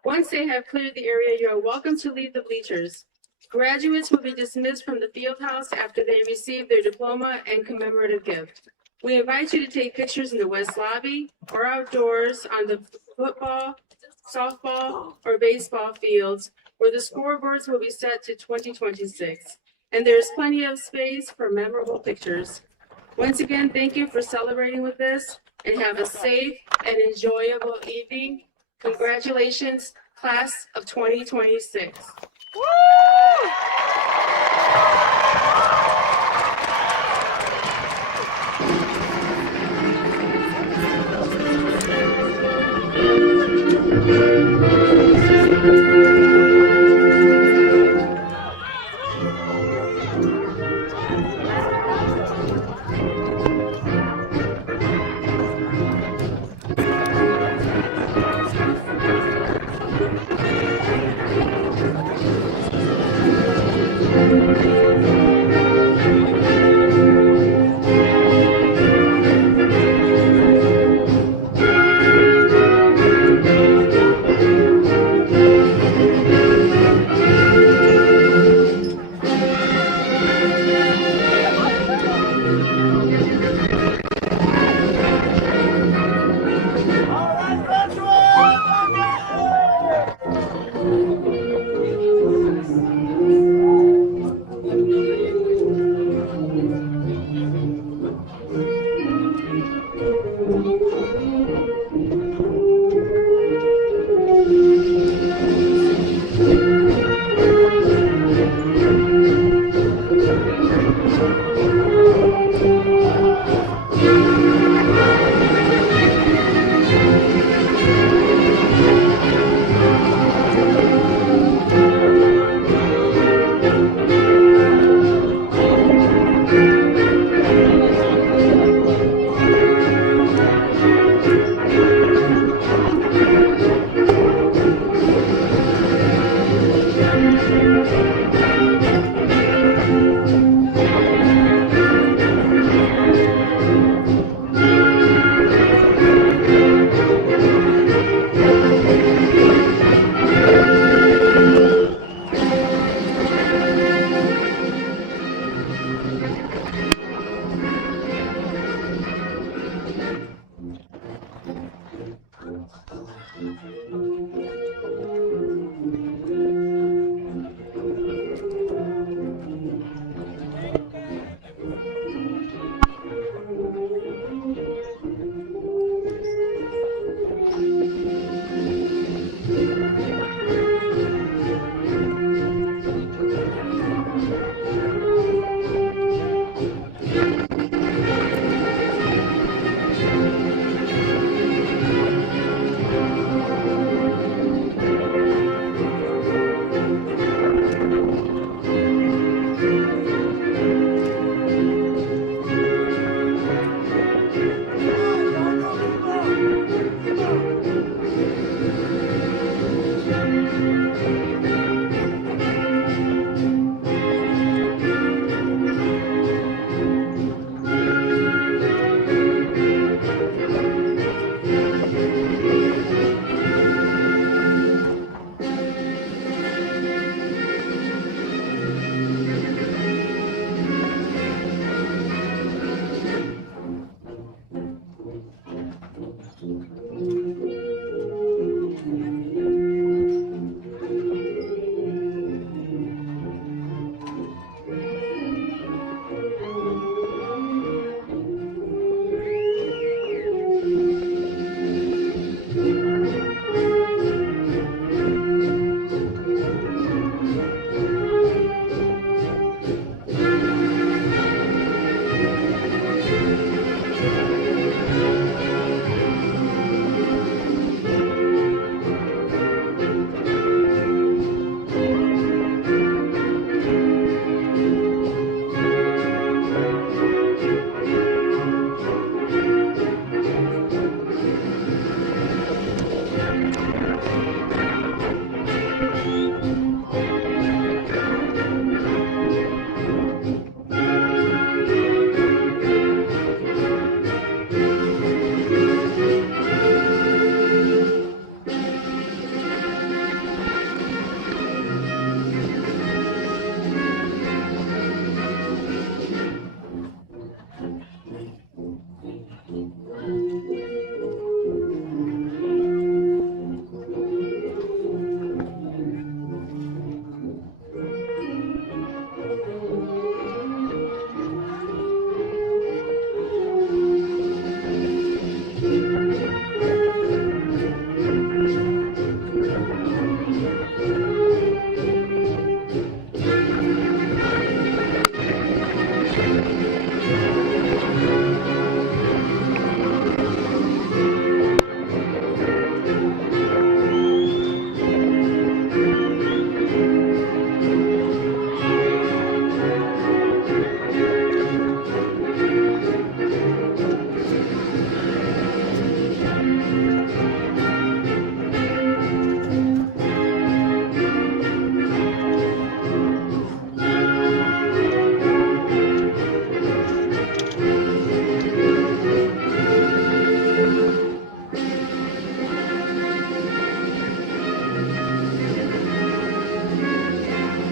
Once they have cleared the area, you are welcome to leave the bleachers. Graduates will be dismissed from the field house after they receive their diploma and commemorative gift. We invite you to take pictures in the West Lobby or outdoors on the football, softball, or baseball fields where the scoreboards will be set to 2026. And there's plenty of space for memorable pictures. Once again, thank you for celebrating with us and have a safe and enjoyable evening. Congratulations, class of 2026.